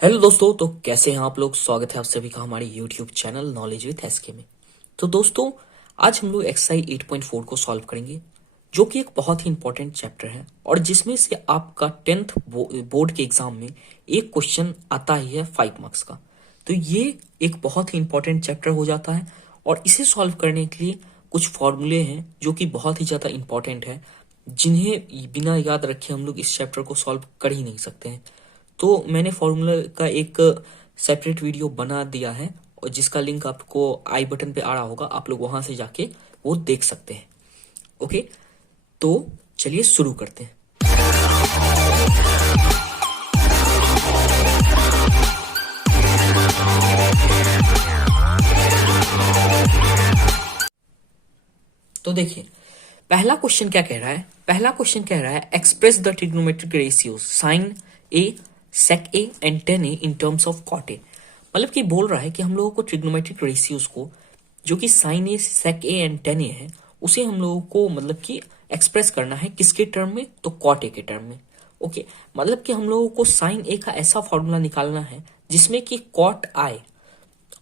Hello दोस्तों, तो कैसे हैं आप लोग। स्वागत है आप सभी का हमारे YouTube channel knowledge with SK में। तो दोस्तों, आज हम लोग एक्सरसाइज 8.4 को सॉल्व करेंगे, जो कि एक बहुत ही इंपॉर्टेंट चैप्टर है और जिसमें से आपका 10th बोर्ड के एग्जाम में एक क्वेश्चन आता ही है 5 मार्क्स का। तो ये एक बहुत ही इंपॉर्टेंट चैप्टर हो जाता है और इसे सॉल्व करने के लिए कुछ फॉर्मूले हैं जो कि बहुत ही ज़्यादा इंपॉर्टेंट है, जिन्हें बिना याद रखे हम लोग इस चैप्टर को सॉल्व कर ही नहीं सकते हैं। तो मैंने फॉर्मूला का एक सेपरेट वीडियो बना दिया है और जिसका लिंक आपको आई बटन पे आ रहा होगा, आप लोग वहां से जाके वो देख सकते हैं। ओके, तो चलिए शुरू करते हैं। तो देखिए, पहला क्वेश्चन क्या कह रहा है। पहला क्वेश्चन कह रहा है express the trigonometric ratios sine A, sec A and tan A in terms of cot A. मतलब कि बोल रहा है कि हम लोगों को ट्रिग्नोमेट्रिक रेशियोज को, जो कि sine A, sec A and tan A है, उसे हम लोगों को मतलब कि एक्सप्रेस करना है किसके टर्म में, तो कॉट ए के टर्म में। ओके, मतलब कि हम लोगों को साइन ए का ऐसा फॉर्मूला निकालना है जिसमें कि कॉट आए,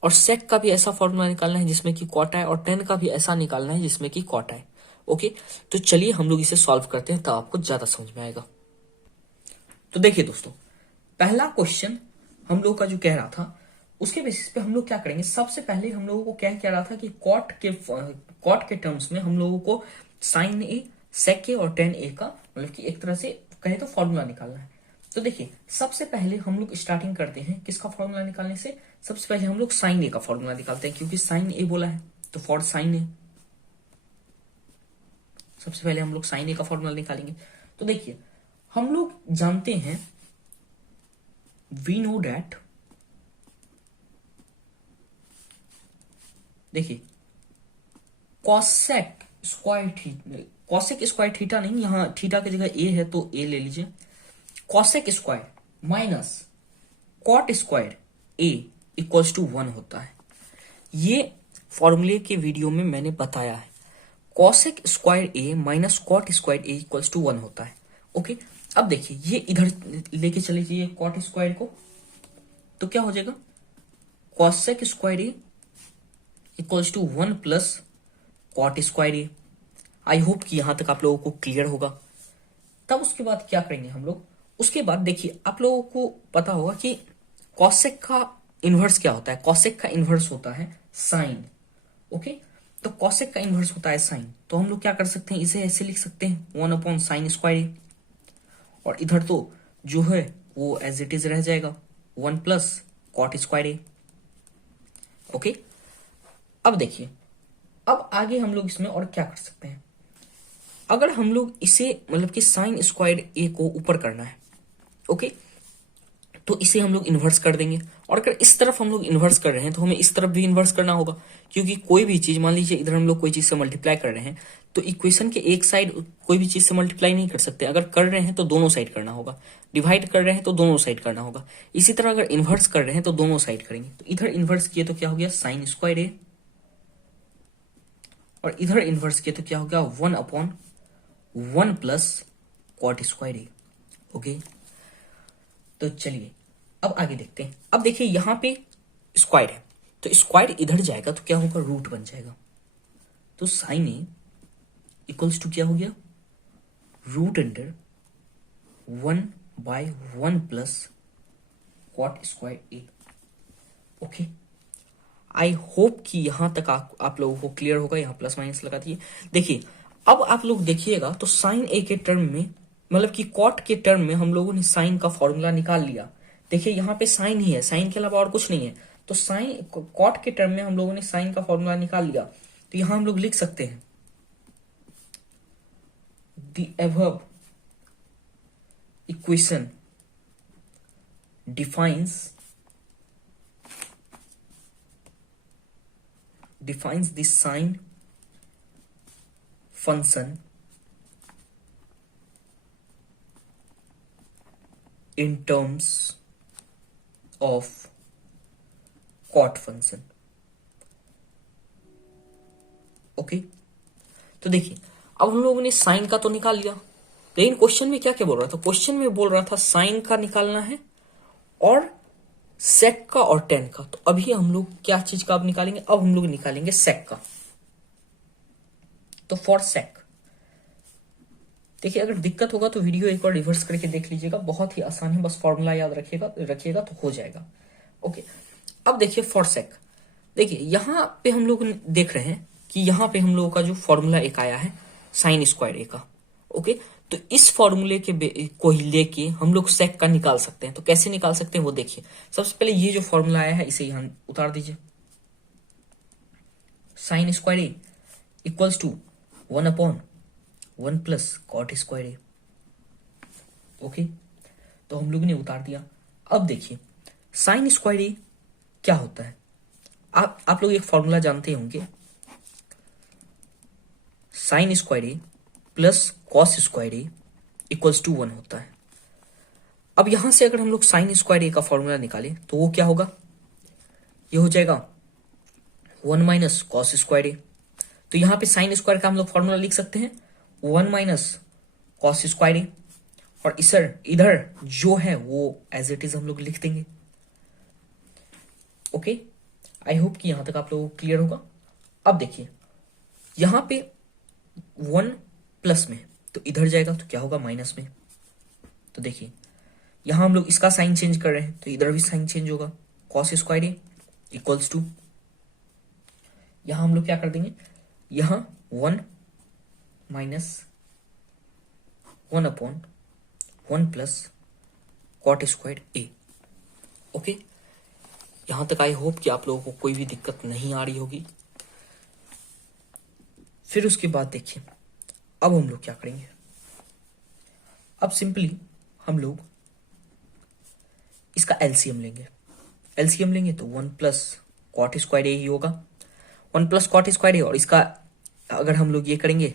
और सेक का भी ऐसा फॉर्मूला निकालना है जिसमें कि कॉट आए, और टेन का भी ऐसा निकालना है जिसमें कि कॉट आए। ओके, तो चलिए हम लोग इसे सॉल्व करते हैं, तब आपको ज्यादा समझ में आएगा। तो देखिए दोस्तों, पहला क्वेश्चन हम लोग का जो कह रहा था, उसके बेसिस पे हम लोग क्या करेंगे। सबसे पहले हम लोगों को क्या कह रहा था कि कॉट के टर्म्स में हम लोगों को साइन ए, सेक ए और टेन ए का मतलब कि एक तरह से कहे तो फॉर्मूला निकालना है। तो देखिए, सबसे पहले हम लोग स्टार्टिंग करते हैं किसका फॉर्मूला निकालने से। सबसे पहले हम लोग साइन ए का फॉर्मूला निकालते हैं, क्योंकि साइन ए बोला है तो फॉर साइन ए सबसे पहले हम लोग साइन ए का फॉर्मूला निकालेंगे। तो देखिए, हम लोग जानते हैं, वी नो डैट, देखिए cosec square theta, cosec square theta नहीं, यहां थीटा की जगह ए है तो ए ले लीजिए। Cosec square minus cot square A equals to 1 होता है। ये फॉर्मूले के वीडियो में मैंने बताया है। Cosec square A minus cot square A equals to 1 होता है। ओके, अब देखिए ये इधर लेके चले जाइए कॉट स्क्वायर को, तो क्या हो जाएगा, cosec square A equals to 1 plus cot square A. I hope कि यहां तक आप लोगों को क्लियर होगा। तब उसके बाद क्या करेंगे हम लोग, उसके बाद देखिए आप लोगों को पता होगा कि कॉसेक का इनवर्स क्या होता है। कॉसेक का इनवर्स होता है साइन। ओके, तो कॉसेक का इनवर्स होता है साइन, तो हम लोग क्या कर सकते हैं, इसे ऐसे लिख सकते हैं 1 अपॉन साइन स्क्वायर ए, और इधर तो जो है वो एज इट इज रह जाएगा 1 plus cot square A. Okay, अब देखिए, अब आगे हम लोग इसमें और क्या कर सकते हैं। अगर हम लोग इसे मतलब कि साइन स्क्वायर ए को ऊपर करना है, ओके, तो इसे हम लोग इन्वर्स कर देंगे। और अगर इस तरफ हम लोग इन्वर्स कर रहे हैं तो हमें इस तरफ भी इन्वर्स करना होगा, क्योंकि कोई भी चीज, मान लीजिए इधर हम लोग कोई चीज से मल्टीप्लाई कर रहे हैं तो इक्वेशन के एक साइड कोई भी चीज से मल्टीप्लाई नहीं कर सकते। अगर कर रहे हैं तो दोनों साइड करना होगा, डिवाइड कर रहे हैं तो दोनों साइड करना होगा। इसी तरह अगर इन्वर्स कर रहे हैं तो दोनों साइड करेंगे। तो इधर इन्वर्स किए तो क्या हो गया, साइन स्क्वायर ए, और इधर इन्वर्स किए तो क्या हो गया, 1 upon 1 plus cot square A. Okay, तो चलिए अब आगे देखते हैं। अब देखिए यहां पे स्क्वायर है, तो स्क्वायर इधर जाएगा तो क्या होगा, रूट बन जाएगा। तो साइन ए इक्वल्स टू क्या हो गया, root under 1/1 plus cot square A. Okay, I hope कि यहां तक आप लोगों को क्लियर होगा। यहां प्लस माइनस लगा दिए। देखिए, अब आप लोग देखिएगा तो साइन ए के टर्म में मतलब कि कॉट के टर्म में हम लोगों ने साइन का फॉर्मूला निकाल लिया। देखिए यहाँ पे साइन ही है, साइन के अलावा और कुछ नहीं है। तो साइन कॉट के टर्म में हम लोगों ने साइन का फॉर्मूला निकाल लिया। तो यहां हम लोग लिख सकते हैं the above equation defines the sine function in terms of cot function। Okay, तो देखिए अब हम लोगों ने साइन का तो निकाल लिया, लेकिन क्वेश्चन में क्या क्या बोल रहा था। क्वेश्चन में बोल रहा था साइन का निकालना है और सेक का और टेन का। तो अभी हम लोग क्या चीज का अब निकालेंगे, अब हम लोग निकालेंगे सेक का। तो फॉर सेक देखिए, अगर दिक्कत होगा तो वीडियो एक बार रिवर्स करके देख लीजिएगा, बहुत ही आसान है, बस फॉर्मूला याद रखिएगा तो हो जाएगा। ओके, अब देखिए फॉर सेक, देखिए यहां पे हम लोग देख रहे हैं कि यहां पे हम लोगों का जो फॉर्मूला एक आया है साइन स्क्वायर ए का। ओके, तो इस फॉर्मूले के को ही लेके हम लोग सेक का निकाल सकते हैं। तो कैसे निकाल सकते हैं वो देखिए। सबसे पहले ये जो फॉर्मूला आया है इसे यहां उतार दीजिए। Sine square A equals to 1/1 plus cot square A. Okay, तो हम लोग ने उतार दिया। अब देखिए साइन स्क्वायर ए क्या होता है, आप लोग एक फॉर्मूला जानते होंगे, sine square A plus cos square A equals to 1 होता है। अब यहां से अगर हम लोग साइन स्क्वायर ए का फॉर्मूला निकालें तो वो क्या होगा, ये हो जाएगा 1 माइनस कॉस स्क्वायर ए। तो यहां पे साइन स्क्वायर का हम लोग फॉर्मूला लिख सकते हैं 1 माइनस कॉस स्क्वायर ए, और इधर जो है वो एज इट इज हम लोग लिख देंगे। ओके, आई होप कि यहां तक आप लोगों को क्लियर होगा। अब देखिए यहां पे 1 प्लस में तो इधर जाएगा तो क्या होगा माइनस में। तो देखिए यहां हम लोग इसका साइन चेंज कर रहे हैं तो इधर भी साइन चेंज होगा, cos square A equals to, यहां हम लोग क्या कर देंगे, यहां 1 minus 1/1 plus cot square A. Okay, यहां तक आई होप कि आप लोगों को कोई भी दिक्कत नहीं आ रही होगी। फिर उसके बाद देखिए अब हम लोग क्या करेंगे, अब सिंपली हम लोग इसका एलसीएम लेंगे। एलसीएम लेंगे तो 1 प्लस कॉट स्क्वायर ए ही होगा, 1 प्लस कॉट स्क्वायर ए, और इसका अगर हम लोग ये करेंगे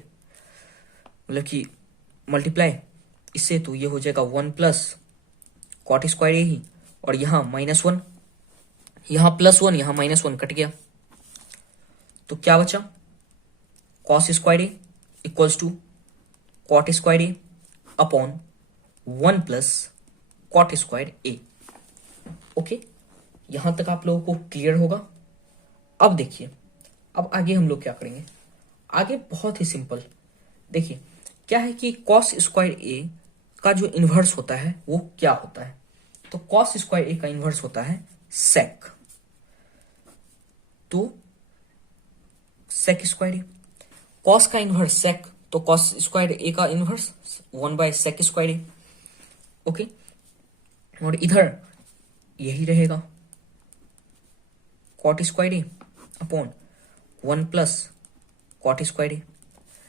मतलब कि मल्टीप्लाई इससे, तो ये हो जाएगा 1 प्लस कॉट स्क्वायर ए ही, और यहां -1, यहां +1, यहां -1 कट गया, तो क्या बचा, cos square A equals to cot square A upon 1 plus cot square A. Okay, यहां तक आप लोगों को क्लियर होगा। अब देखिए अब आगे हम लोग क्या करेंगे, आगे बहुत ही सिंपल। देखिए क्या है कि कॉस स्क्वायर ए का जो इन्वर्स होता है वो क्या होता है, तो कॉस स्क्वायर ए का इन्वर्स होता है सेक। तो सेक स्क्वायर ए, कॉस का इन्वर्स सेक, तो कॉस स्क्वायर ए का इन्वर्स 1/सेक स्क्वायर ए। ओके, और इधर यही रहेगा cot square A upon 1 plus cot square ए।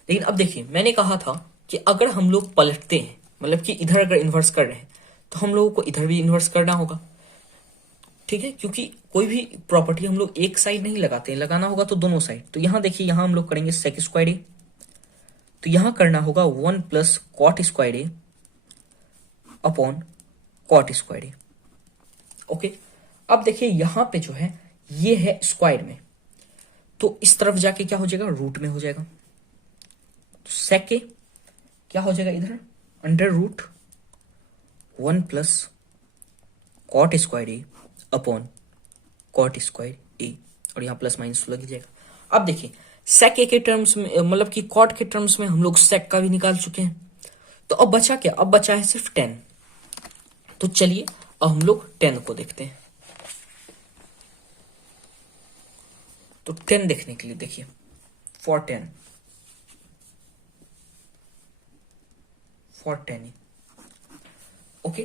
लेकिन अब देखिए मैंने कहा था कि अगर हम लोग पलटते हैं, मतलब कि इधर अगर इन्वर्स कर रहे हैं तो हम लोगों को इधर भी इन्वर्स करना होगा, ठीक है, क्योंकि कोई भी प्रॉपर्टी हम लोग एक साइड नहीं लगाते हैं, लगाना होगा तो दोनों साइड। तो यहां देखिए यहां हम लोग करेंगे सेक स्क्वायर ए, तो यहां करना होगा 1 plus cot square A upon cot square A. Okay, अब देखिए यहां पे जो है ये है स्क्वायर में, तो इस तरफ जाके क्या हो जाएगा, रूट में हो जाएगा। तो सेक ए क्या हो जाएगा इधर, under root 1 plus cot square A upon cot square A, और यहां प्लस माइनस लग जाएगा। अब देखिए सेक ए के टर्म्स में, मतलब कि कॉट के टर्म्स में हम लोग सेक का भी निकाल चुके हैं। तो अब बचा क्या, अब बचा है सिर्फ 10। तो चलिए अब हम लोग 10 को देखते हैं। तो 10 देखने के लिए देखिए फॉर 10 ओके,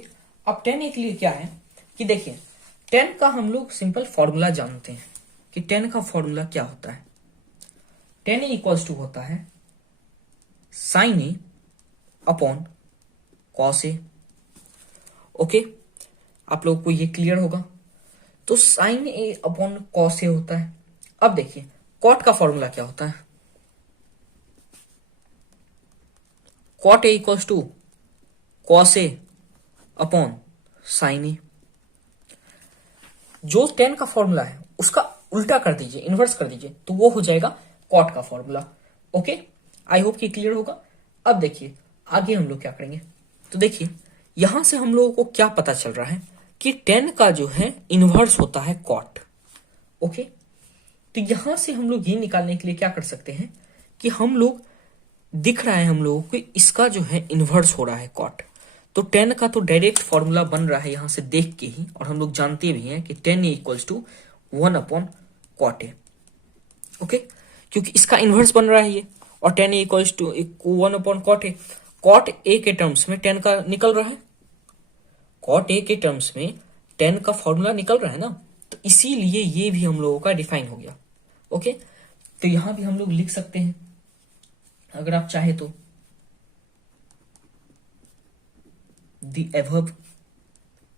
अब 10 के लिए क्या है कि देखिए 10 का हम लोग सिंपल फॉर्मूला जानते हैं कि 10 का फॉर्मूला क्या होता है, 10 इक्वल्स टू होता है sign A upon cos A. Okay, आप लोगों को ये क्लियर होगा। तो साइन ए अपॉन कॉस ए होता है। अब देखिए कॉट का फॉर्मूला क्या होता है, cot A equals to cos A upon sine A. जो 10 का फॉर्मूला है उसका उल्टा कर दीजिए, इन्वर्स कर दीजिए, तो वो हो जाएगा कॉट का फॉर्मूला। ओके, आई होप कि क्लियर होगा। अब देखिए आगे हम लोग क्या करेंगे, तो देखिए यहां से हम लोगों को क्या पता चल रहा है कि टेन का जो है इनवर्स होता है कॉट। ओके, तो यहां से हम लोग ये निकालने के लिए क्या कर सकते हैं कि हम लोग दिख रहा है हम लोगों को इसका जो है इनवर्स हो रहा है कॉट। तो टेन का तो डायरेक्ट फॉर्मूला बन रहा है यहां से देख के ही, और हम लोग जानते भी हैं कि टेन ए इक्वल्स टू 1/कॉट ए। ओके, क्योंकि इसका इनवर्स बन रहा है ये, और टेन ए इक्वल्स टू 1/कॉट ए। कॉट ए के टर्म्स में टेन का निकल रहा है, कॉट ए के टर्म्स में टेन का फॉर्मूला निकल रहा है ना, तो इसीलिए ये भी हम लोगों का डिफाइन हो गया। ओके, तो यहां भी हम लोग लिख सकते हैं अगर आप चाहे तो, the above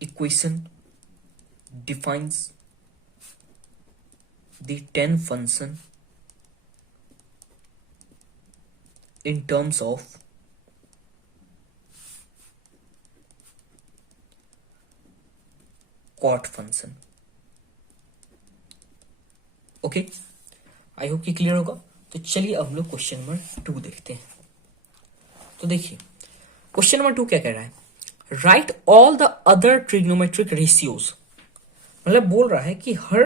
equation defines the tan function in terms of cot function। Okay, I hope कि क्लियर होगा। तो चलिए अब हम लोग क्वेश्चन नंबर 2 देखते हैं। तो देखिए क्वेश्चन नंबर 2 क्या कह रहा है, right all the other trigonometric ratios. मतलब बोल रहा है कि हर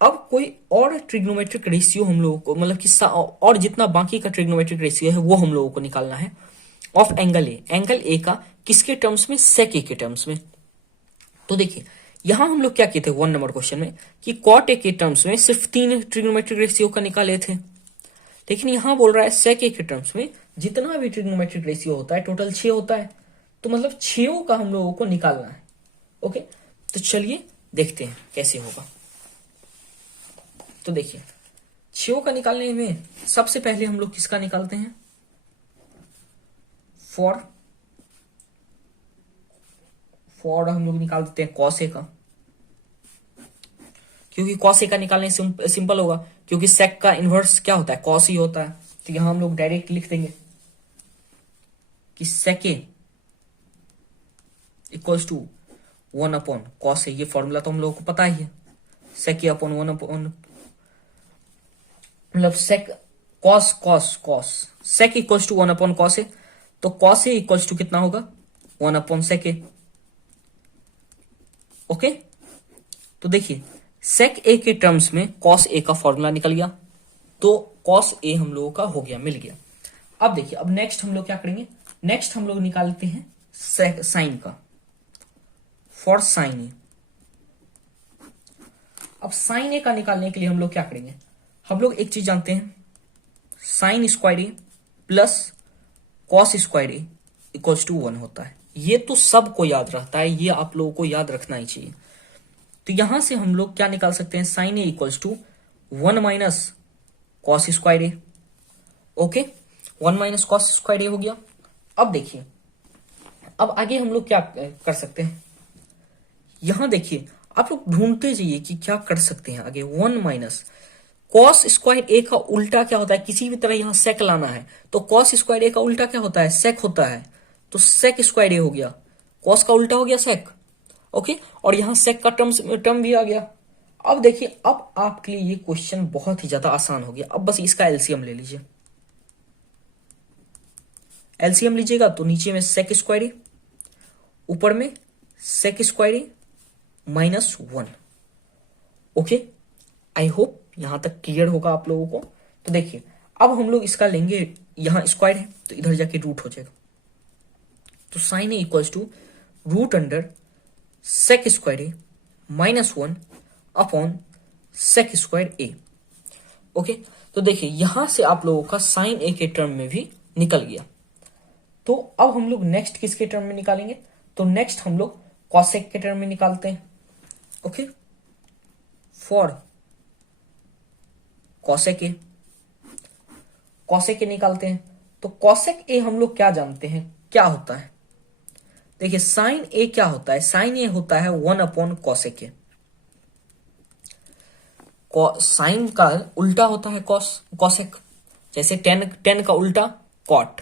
अब कोई और ट्रिग्नोमेट्रिक रेशियो हम लोगों को, मतलब कि और जितना बाकी का ट्रिग्नोमेट्रिक रेशियो है वो हम लोगों को निकालना है of angle A. Angle A का किसके टर्म्स में, सेक ए के टर्म्स में। तो देखिए यहां हम लोग क्या किए थे 1 नंबर क्वेश्चन में कि कॉट ए के टर्म्स में सिर्फ 3 ट्रिग्नोमेट्रिक रेशियो का निकाले थे, लेकिन यहां बोल रहा है सेक ए के टर्म्स में जितना भी ट्रिग्नोमेट्रिक रेशियो होता है टोटल 6 होता है। तो मतलब 6 का हम लोगों को निकालना है। ओके, तो चलिए देखते हैं कैसे होगा। तो देखिए 6 का निकालने में सबसे पहले हम लोग किसका निकालते हैं, फॉर हम लोग निकाल देते हैं कॉस ए का, क्योंकि कॉस ए का निकालने सिंपल होगा, क्योंकि सेक का इनवर्स क्या होता है, कॉस ही होता है। तो यहां हम लोग डायरेक्ट लिख देंगे कि सेक ए इक्वल्स टू 1/कॉस ए। ये फॉर्मूला तो हम लोगों को पता ही है, सेक ए अपॉन 1/, मतलब sec cos cos cos sec equals to 1/कॉस ए। तो कॉस ए इक्वल्स टू कितना होगा, 1/सेक ए। ओके, तो देखिए सेक ए के टर्म्स में कॉस ए का फॉर्मूला निकल गया, तो कॉस ए हम लोगों का हो गया, मिल गया। अब देखिए अब नेक्स्ट हम लोग क्या करेंगे, नेक्स्ट हम लोग निकालते हैं साइन का, फॉर साइन ए। अब साइन ए का निकालने के लिए हम लोग क्या करेंगे, हम लोग एक चीज जानते हैं, sine square A plus cos square A equals to 1 होता है। ये तो सबको याद रहता है, ये आप लोगों को याद रखना ही चाहिए। तो यहां से हम लोग क्या निकाल सकते हैं, sine A equals to 1 minus cos square A. Okay, 1 minus cos square A हो गया। अब देखिए अब आगे हम लोग क्या कर सकते हैं, यहां देखिए आप लोग ढूंढते जाइए कि क्या कर सकते हैं आगे। 1 माइनस कॉस स्क्वायर ए का उल्टा क्या होता है, किसी भी तरह यहां सेक लाना है, तो कॉस स्क्वायर ए का उल्टा क्या होता है, सेक होता है। तो सेक स्क्वायर ए हो गया, कॉस का उल्टा हो गया सेक। ओके, और यहां सेक का टर्म भी आ गया। अब देखिए अब आपके लिए ये क्वेश्चन बहुत ही ज्यादा आसान हो गया। अब बस इसका एलसीएम ले लीजिए, एलसीएम लीजिएगा तो नीचे में सेक स्क्वायर ए, ऊपर में sec square A minus 1। Okay, I hope यहां तक क्लियर होगा आप लोगों को। तो देखिए अब हम लोग इसका लेंगे, यहां स्क्वायर है तो इधर जाके रूट हो जाएगा। तो sine A equals to root under sec square A minus 1 upon sec square A. Okay, तो देखिए यहां से आप लोगों का साइन ए के टर्म में भी निकल गया। तो अब हम लोग नेक्स्ट किसके टर्म में निकालेंगे, तो नेक्स्ट हम लोग कॉसेक के टर्म में निकालते हैं। Okay, for cosec A, cosec ए निकालते हैं। तो कॉसेक ए हम लोग क्या जानते हैं क्या होता है, देखिए साइन ए क्या होता है, साइन ए होता है 1/कॉसेक ए। साइन का उल्टा होता है कॉसेक, जैसे टेन का उल्टा कॉट,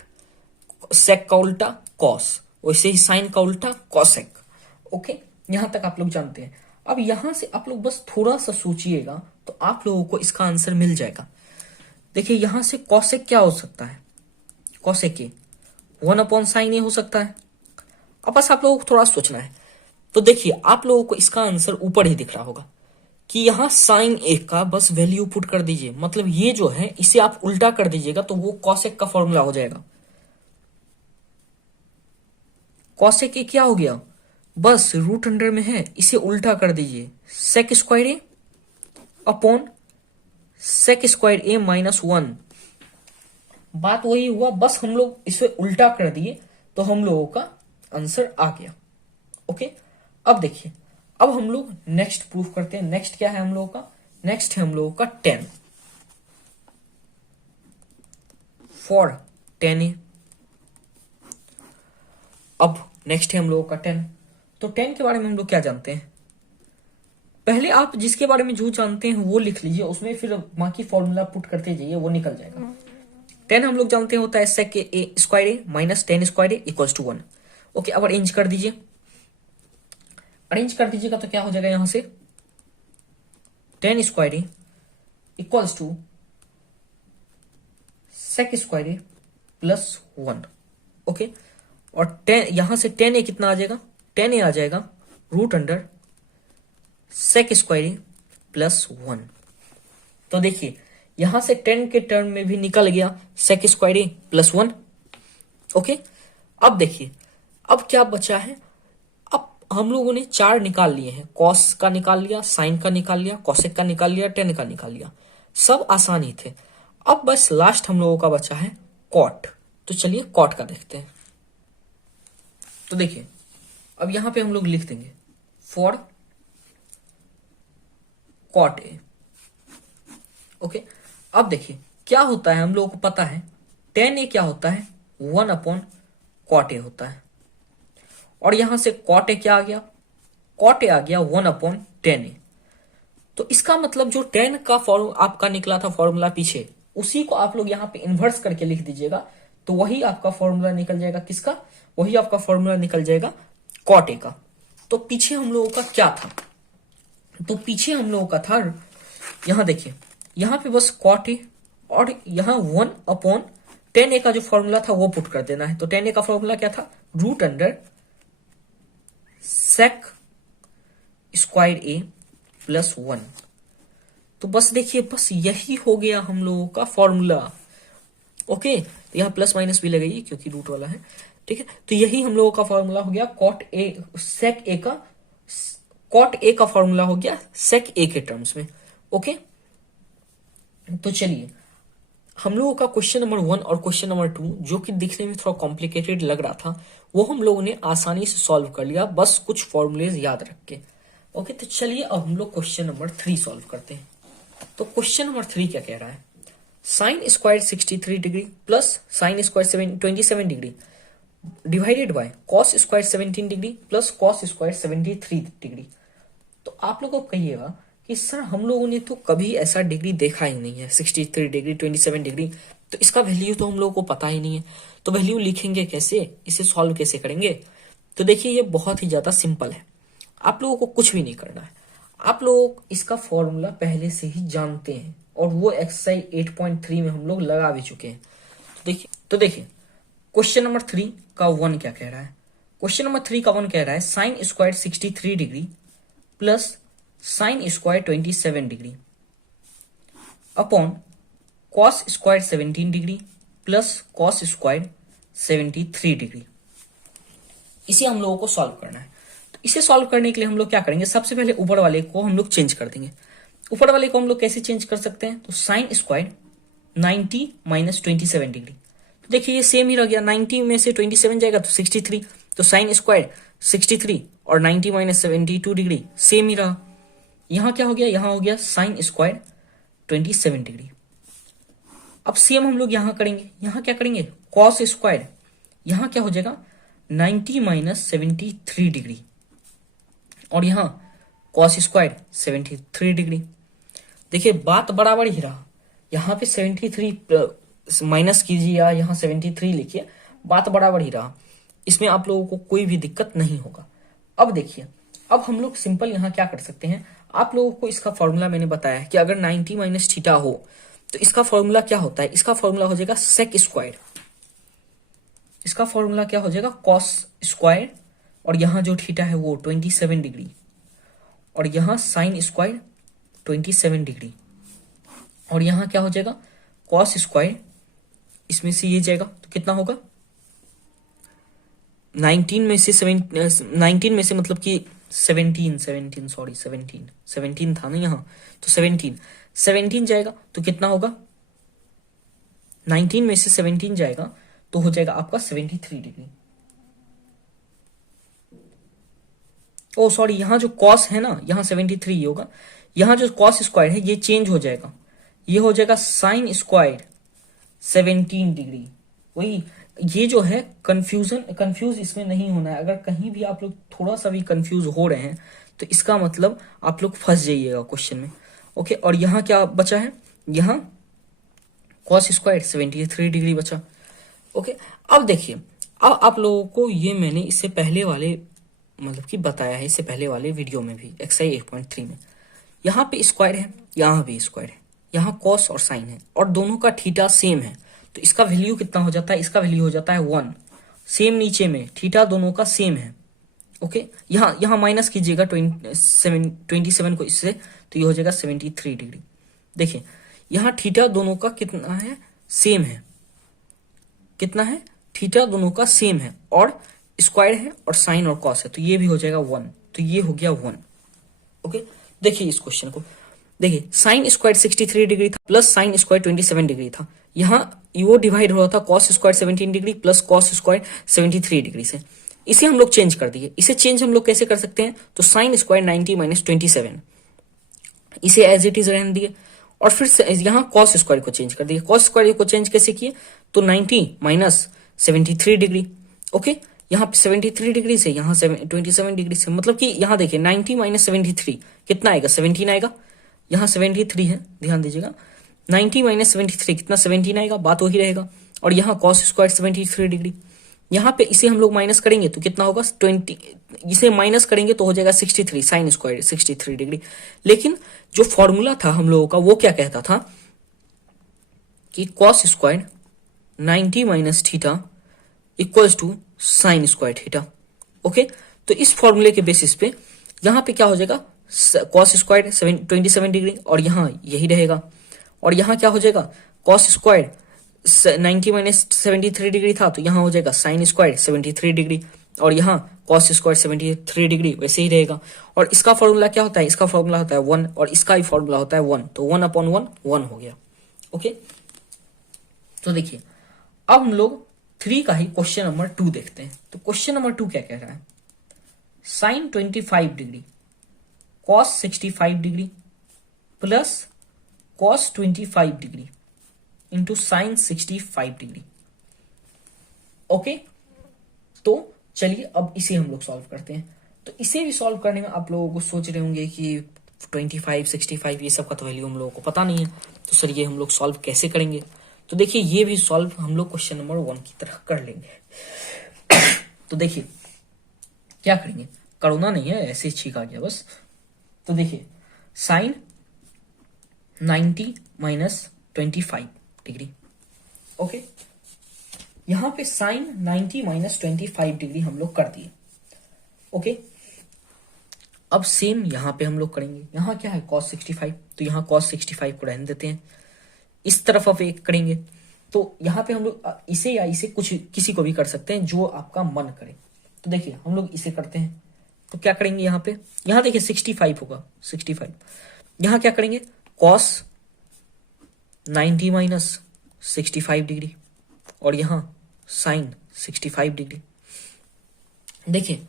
सेक का उल्टा कॉस, वैसे ही साइन का उल्टा कॉसेक। ओके, यहां तक आप लोग जानते हैं। अब यहां से आप लोग बस थोड़ा सा सोचिएगा तो आप लोगों को इसका आंसर मिल जाएगा। देखिए यहां से कॉसेक क्या हो सकता है, कॉसेक ए 1/साइन ए हो सकता है। अब बस आप लोगों को थोड़ा सोचना है। तो देखिए आप लोगों को इसका आंसर ऊपर ही दिख रहा होगा कि यहां साइन ए का बस वैल्यू पुट कर दीजिए, मतलब ये जो है इसे आप उल्टा कर दीजिएगा तो वो कॉसेक का फॉर्मूला हो जाएगा। कॉसेक ए क्या हो गया, बस रूट अंडर में है, इसे उल्टा कर दीजिए, सेक square A upon sec square A minus 1। बात वही हुआ, बस हम लोग इसे उल्टा कर दिए तो हम लोगों का आंसर आ गया। ओके, अब देखिए, अब हम लोग नेक्स्ट प्रूफ करते हैं। नेक्स्ट क्या है हम लोगों का, नेक्स्ट है हम लोगों का 10 फॉर 10a। अब नेक्स्ट है हम लोगों का 10। तो 10 के बारे में हम लोग क्या जानते हैं, पहले आप जिसके बारे में जो जानते हैं वो लिख लीजिए, उसमें फिर बाकी फॉर्मूला पुट करते जाइए, वो निकल जाएगा। 10 हम लोग जानते हैं होता है sec A square A minus 10 square A equals to 1। Okay, अब अरेंज कर दीजिए, अरेंज कर दीजिएगा तो क्या हो जाएगा, यहां से 10 square A equals to sec square A plus 1। Okay, और 10 यहां से 10 ए कितना आ जाएगा, 10 ए आ जाएगा root under sec square A plus 1। तो देखिए यहां से 10 के टर्म में भी निकल गया सेक स्क्वायर ए प्लस 1। ओके, अब देखिए अब क्या बचा है, अब हम लोगों ने 4 निकाल लिए हैं, कॉस का निकाल लिया, साइन का निकाल लिया, कॉसेक का निकाल लिया, 10 का निकाल लिया, सब आसान ही थे। अब बस लास्ट हम लोगों का बचा है कॉट। तो चलिए कॉट का देखते हैं। तो देखिए अब यहां पे हम लोग लिख देंगे फॉर कॉट ए। ओके, अब देखिए क्या होता है, हम लोगों को पता है 10a क्या होता है, 1 अपॉन कॉट ए होता है, और यहां से कॉट ए क्या आ गया, कॉट ए आ गया 1 अपॉन 10a। तो इसका मतलब जो 10 का फॉर्मूला आपका निकला था फॉर्मूला पीछे, उसी को आप लोग यहाँ पे इन्वर्स करके लिख दीजिएगा, तो वही आपका फॉर्मूला निकल जाएगा, किसका, वही आपका फॉर्मूला निकल जाएगा कॉट ए का। तो पीछे हम लोगों का क्या था, तो पीछे हम लोगों का था, यहां देखिए यहां पे बस कॉट ए और यहां 1 अपॉन 10a का जो फॉर्मूला था वो पुट कर देना है। तो 10a का फॉर्मूला क्या था, root under sec square A plus 1। तो बस देखिए बस यही हो गया हम लोगों का फॉर्मूला। ओके, तो यहां प्लस माइनस भी लगाइए क्योंकि रूट वाला है, ठीक है। तो यही हम लोगों का फॉर्मूला हो गया कॉट ए, सेक ए का, कॉट ए का फॉर्मूला हो गया सेक ए के टर्म्स में। ओके, तो चलिए हम लोगों का क्वेश्चन नंबर 1 और क्वेश्चन नंबर 2 जो कि दिखने में थोड़ा कॉम्प्लिकेटेड लग रहा था, वो हम लोगों ने आसानी से सॉल्व कर लिया, बस कुछ फॉर्मूलेज याद रख के। ओके, तो चलिए अब हम लोग क्वेश्चन नंबर 3 सॉल्व करते हैं। तो क्वेश्चन नंबर 3 क्या कह रहा है, sine square 63 degree plus sine square 27 degree divided by cos square 17 degree plus cos square 73 degree. तो आप लोगों को कहिएगा कि सर हम लोगों ने तो कभी ऐसा डिग्री देखा ही नहीं है, 63 डिग्री 27 डिग्री, तो इसका वैल्यू तो हम लोगों को पता ही नहीं है, तो वैल्यू लिखेंगे कैसे, इसे सॉल्व कैसे करेंगे। तो देखिए ये बहुत ही ज्यादा सिंपल है, आप लोगों को कुछ भी नहीं करना है, आप लोग इसका फॉर्मूला पहले से ही जानते हैं और वो एक्सरसाइज 8.3 में हम लोग लगा भी चुके हैं। तो देखिए क्वेश्चन नंबर 3 का 1 क्या कह रहा है, क्वेश्चन नंबर 3 का 1 कह रहा है sine square 63 degree plus sine square 27 degree upon cos square 17 degree plus cos square 73 degree. इसे हम लोगों को सॉल्व करना है। तो इसे सॉल्व करने के लिए हम लोग क्या करेंगे, सबसे पहले ऊपर वाले को हम लोग चेंज कर देंगे। ऊपर वाले को हम लोग कैसे चेंज कर सकते हैं, तो साइन स्क्वायर 90 माइनस 27 डिग्री, तो देखिए ये सेम ही रह गया, 90 में से 27 जाएगा तो 63, तो साइन स्क्वायर 63 और 90 माइनस 72 डिग्री सेम ही रहा। यहां क्या हो गया, यहां हो गया साइन स्क्वायर 27 डिग्री। अब सेम हम लोग यहां करेंगे, यहां क्या करेंगे, कॉस स्क्वायर, यहां क्या हो जाएगा 90 माइनस 73 डिग्री और यहां कॉस स्क्वायर 73 डिग्री। देखिए बात बराबर ही रहा, यहां पे 73 माइनस कीजिए या यहां 73 लिखिए, बात बराबर ही रहा, इसमें आप लोगों को कोई भी दिक्कत नहीं होगा। अब देखिए अब हम लोग सिंपल यहां क्या कर सकते हैं, आप लोगों को इसका फॉर्मूला मैंने बताया है कि अगर 90 माइनस थीटा हो तो इसका फॉर्मूला क्या होता है, इसका फॉर्मूला हो जाएगा सेक स्क्वायर, इसका फॉर्मूला क्या हो जाएगा कॉस स्क्वायर और यहाँ जो थीटा है वो 27 डिग्री, और यहाँ साइन स्क्वायर 27 डिग्री, और यहाँ क्या हो जाएगा कॉस स्क्वायर, इसमें से ये जाएगा तो कितना होगा 19 में से 19 में से मतलब कि 17 था ना यहाँ, तो 17 जाएगा तो कितना होगा 19 में से 17 जाएगा तो हो जाएगा आपका 73 डिग्री। ओ सॉरी, यहाँ जो कॉस है ना यहाँ 73 होगा, यहाँ जो कॉस स्क्वायर है ये चेंज हो जाएगा, ये हो जाएगा साइन स्क्वायर 17 डिग्री। वही ये जो है कंफ्यूज इसमें नहीं होना है। अगर कहीं भी आप लोग थोड़ा सा भी कंफ्यूज हो रहे हैं तो इसका मतलब आप लोग फंस जाइएगा क्वेश्चन में। ओके, और यहाँ क्या बचा है, यहाँ कॉस स्क्वायर 73 डिग्री बचा। ओके, अब देखिए, अब आप लोगों को ये मैंने इससे पहले वाले मतलब कि बताया है, इससे पहले वाले वीडियो में भी एक्सरसाइज 8.3 में, यहाँ पे स्क्वायर है, यहाँ भी स्क्वायर है, यहाँ कॉस और साइन है, और दोनों का थीटा सेम है, तो इसका वैल्यू कितना हो जाता है, इसका वैल्यू हो जाता है 1। सेम नीचे में थीटा दोनों का सेम है। ओके, यहाँ माइनस कीजिएगा 27 को इससे, तो ये हो जाएगा 73 डिग्री। देखिए यहाँ थीटा दोनों का कितना है, सेम है, कितना है, थीटा दोनों का सेम है, और स्क्वायर है और साइन और कॉस है, तो ये भी हो जाएगा 1, तो ये हो गया 1। ओके, देखिए इस क्वेश्चन को, देखिए साइन स्क्वायर 63 डिग्री था प्लस साइन स्क्वायर 27 डिग्री था, यहाँ वो डिवाइड हो रहा था cos square 17 degree plus cos square 73 degree से। इसे हम लोग चेंज कर दिए। इसे चेंज हम लोग कैसे कर सकते हैं, तो साइन स्क्वायर 90 माइनस 27, इसे एज इट इज रहने दिए, और फिर यहाँ कॉस स्क्वायर को चेंज कर दिए। कॉस स्क्वायर को चेंज कैसे किए, तो 90 माइनस 73 डिग्री। ओके, यहाँ पे 73 डिग्री से यहाँ 27 डिग्री से, मतलब कि यहाँ देखिए 90 माइनस 73 कितना आएगा, 17 आएगा। यहाँ 73 है, ध्यान दीजिएगा, 90 माइनस 73 कितना, 17 आएगा, बात वही रहेगा। और यहाँ कॉस स्क्वायर 73 डिग्री, यहाँ पे इसे हम लोग माइनस करेंगे तो कितना होगा 20, इसे माइनस करेंगे तो हो जाएगा 63, साइन स्क्वायर 63 डिग्री। लेकिन जो फॉर्मूला था हम लोगों का वो क्या कहता था कि cos square 90 minus theta equals to sine square theta. Okay, तो इस फॉर्मूले के बेसिस पे यहाँ पे क्या हो जाएगा, कॉस स्क्वायर 27 डिग्री, और यहाँ यही रहेगा, और यहाँ क्या हो जाएगा, कॉस स्क्वायर 90 माइनस 73 डिग्री था, तो यहाँ हो जाएगा साइन स्क्वायर 73 डिग्री, और यहाँ कॉस स्क्वायर 73 डिग्री वैसे ही रहेगा। और इसका फॉर्मूला क्या होता है, इसका फॉर्मूला होता है 1, और इसका भी फॉर्मूला होता है 1, तो 1/1 1 हो गया। ओके, तो देखिए अब हम लोग 3 का ही क्वेश्चन नंबर 2 देखते हैं। तो क्वेश्चन नंबर 2 क्या कह रहा है, sine 25 degree cos 65 degree plus cos 25 degree into sine 65 degree. Okay, तो चलिए अब इसे हम लोग सॉल्व करते हैं। तो इसे भी सॉल्व करने में आप लोगों को सोच रहे होंगे कि 25 65 ये सब का तो वैल्यू हम लोगों को पता नहीं है, तो सर ये हम लोग सॉल्व कैसे करेंगे। तो देखिए ये भी सॉल्व हम लोग क्वेश्चन नंबर 1 की तरह कर लेंगे। तो देखिए क्या करेंगे, करोना नहीं है, ऐसे ठीक आ गया बस। तो देखिए साइन 90 माइनस 25 डिग्री। ओके, यहां पे साइन 90 माइनस 25 डिग्री हम लोग कर दिए। ओके, अब सेम यहां पे हम लोग करेंगे। यहां क्या है कॉस 65, तो यहां कॉस 65 को रहने देते हैं, इस तरफ अब एक करेंगे। तो यहाँ पे हम लोग इसे या इसे कुछ किसी को भी कर सकते हैं जो आपका मन करे। तो देखिए हम लोग इसे करते हैं, तो क्या करेंगे यहाँ पे, यहाँ देखिए 65 होगा 65, यहाँ क्या करेंगे कॉस 90 माइनस 65 डिग्री, और यहाँ साइन 65 डिग्री। देखिए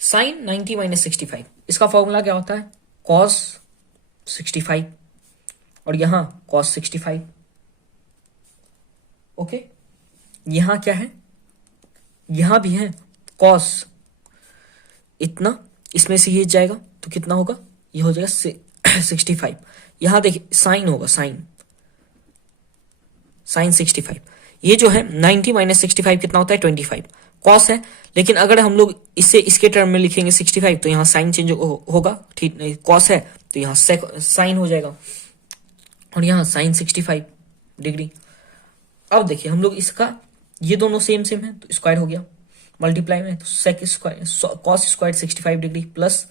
साइन 90 माइनस 65, इसका फॉर्मूला क्या होता है, कॉस 65, और यहां कॉस 65। ओके, यहां क्या है, यहां भी है कॉस इतना, इसमें से ये जाएगा तो कितना होगा, ये हो जाएगा 65। यहां देखिए साइन होगा, साइन 65, ये जो है 90 माइनस 65 कितना होता है 25, कॉस है। लेकिन अगर हम लोग इसे इसके टर्म में लिखेंगे 65, तो यहाँ साइन चेंज होगा, ठीक, कॉस है तो यहाँ साइन हो जाएगा, और यहाँ साइन 65 डिग्री। अब देखिए हम लोग इसका, ये दोनों सेम सेम है तो स्क्वायर हो गया, मल्टीप्लाई में, तो sec square cos square 65 degree plus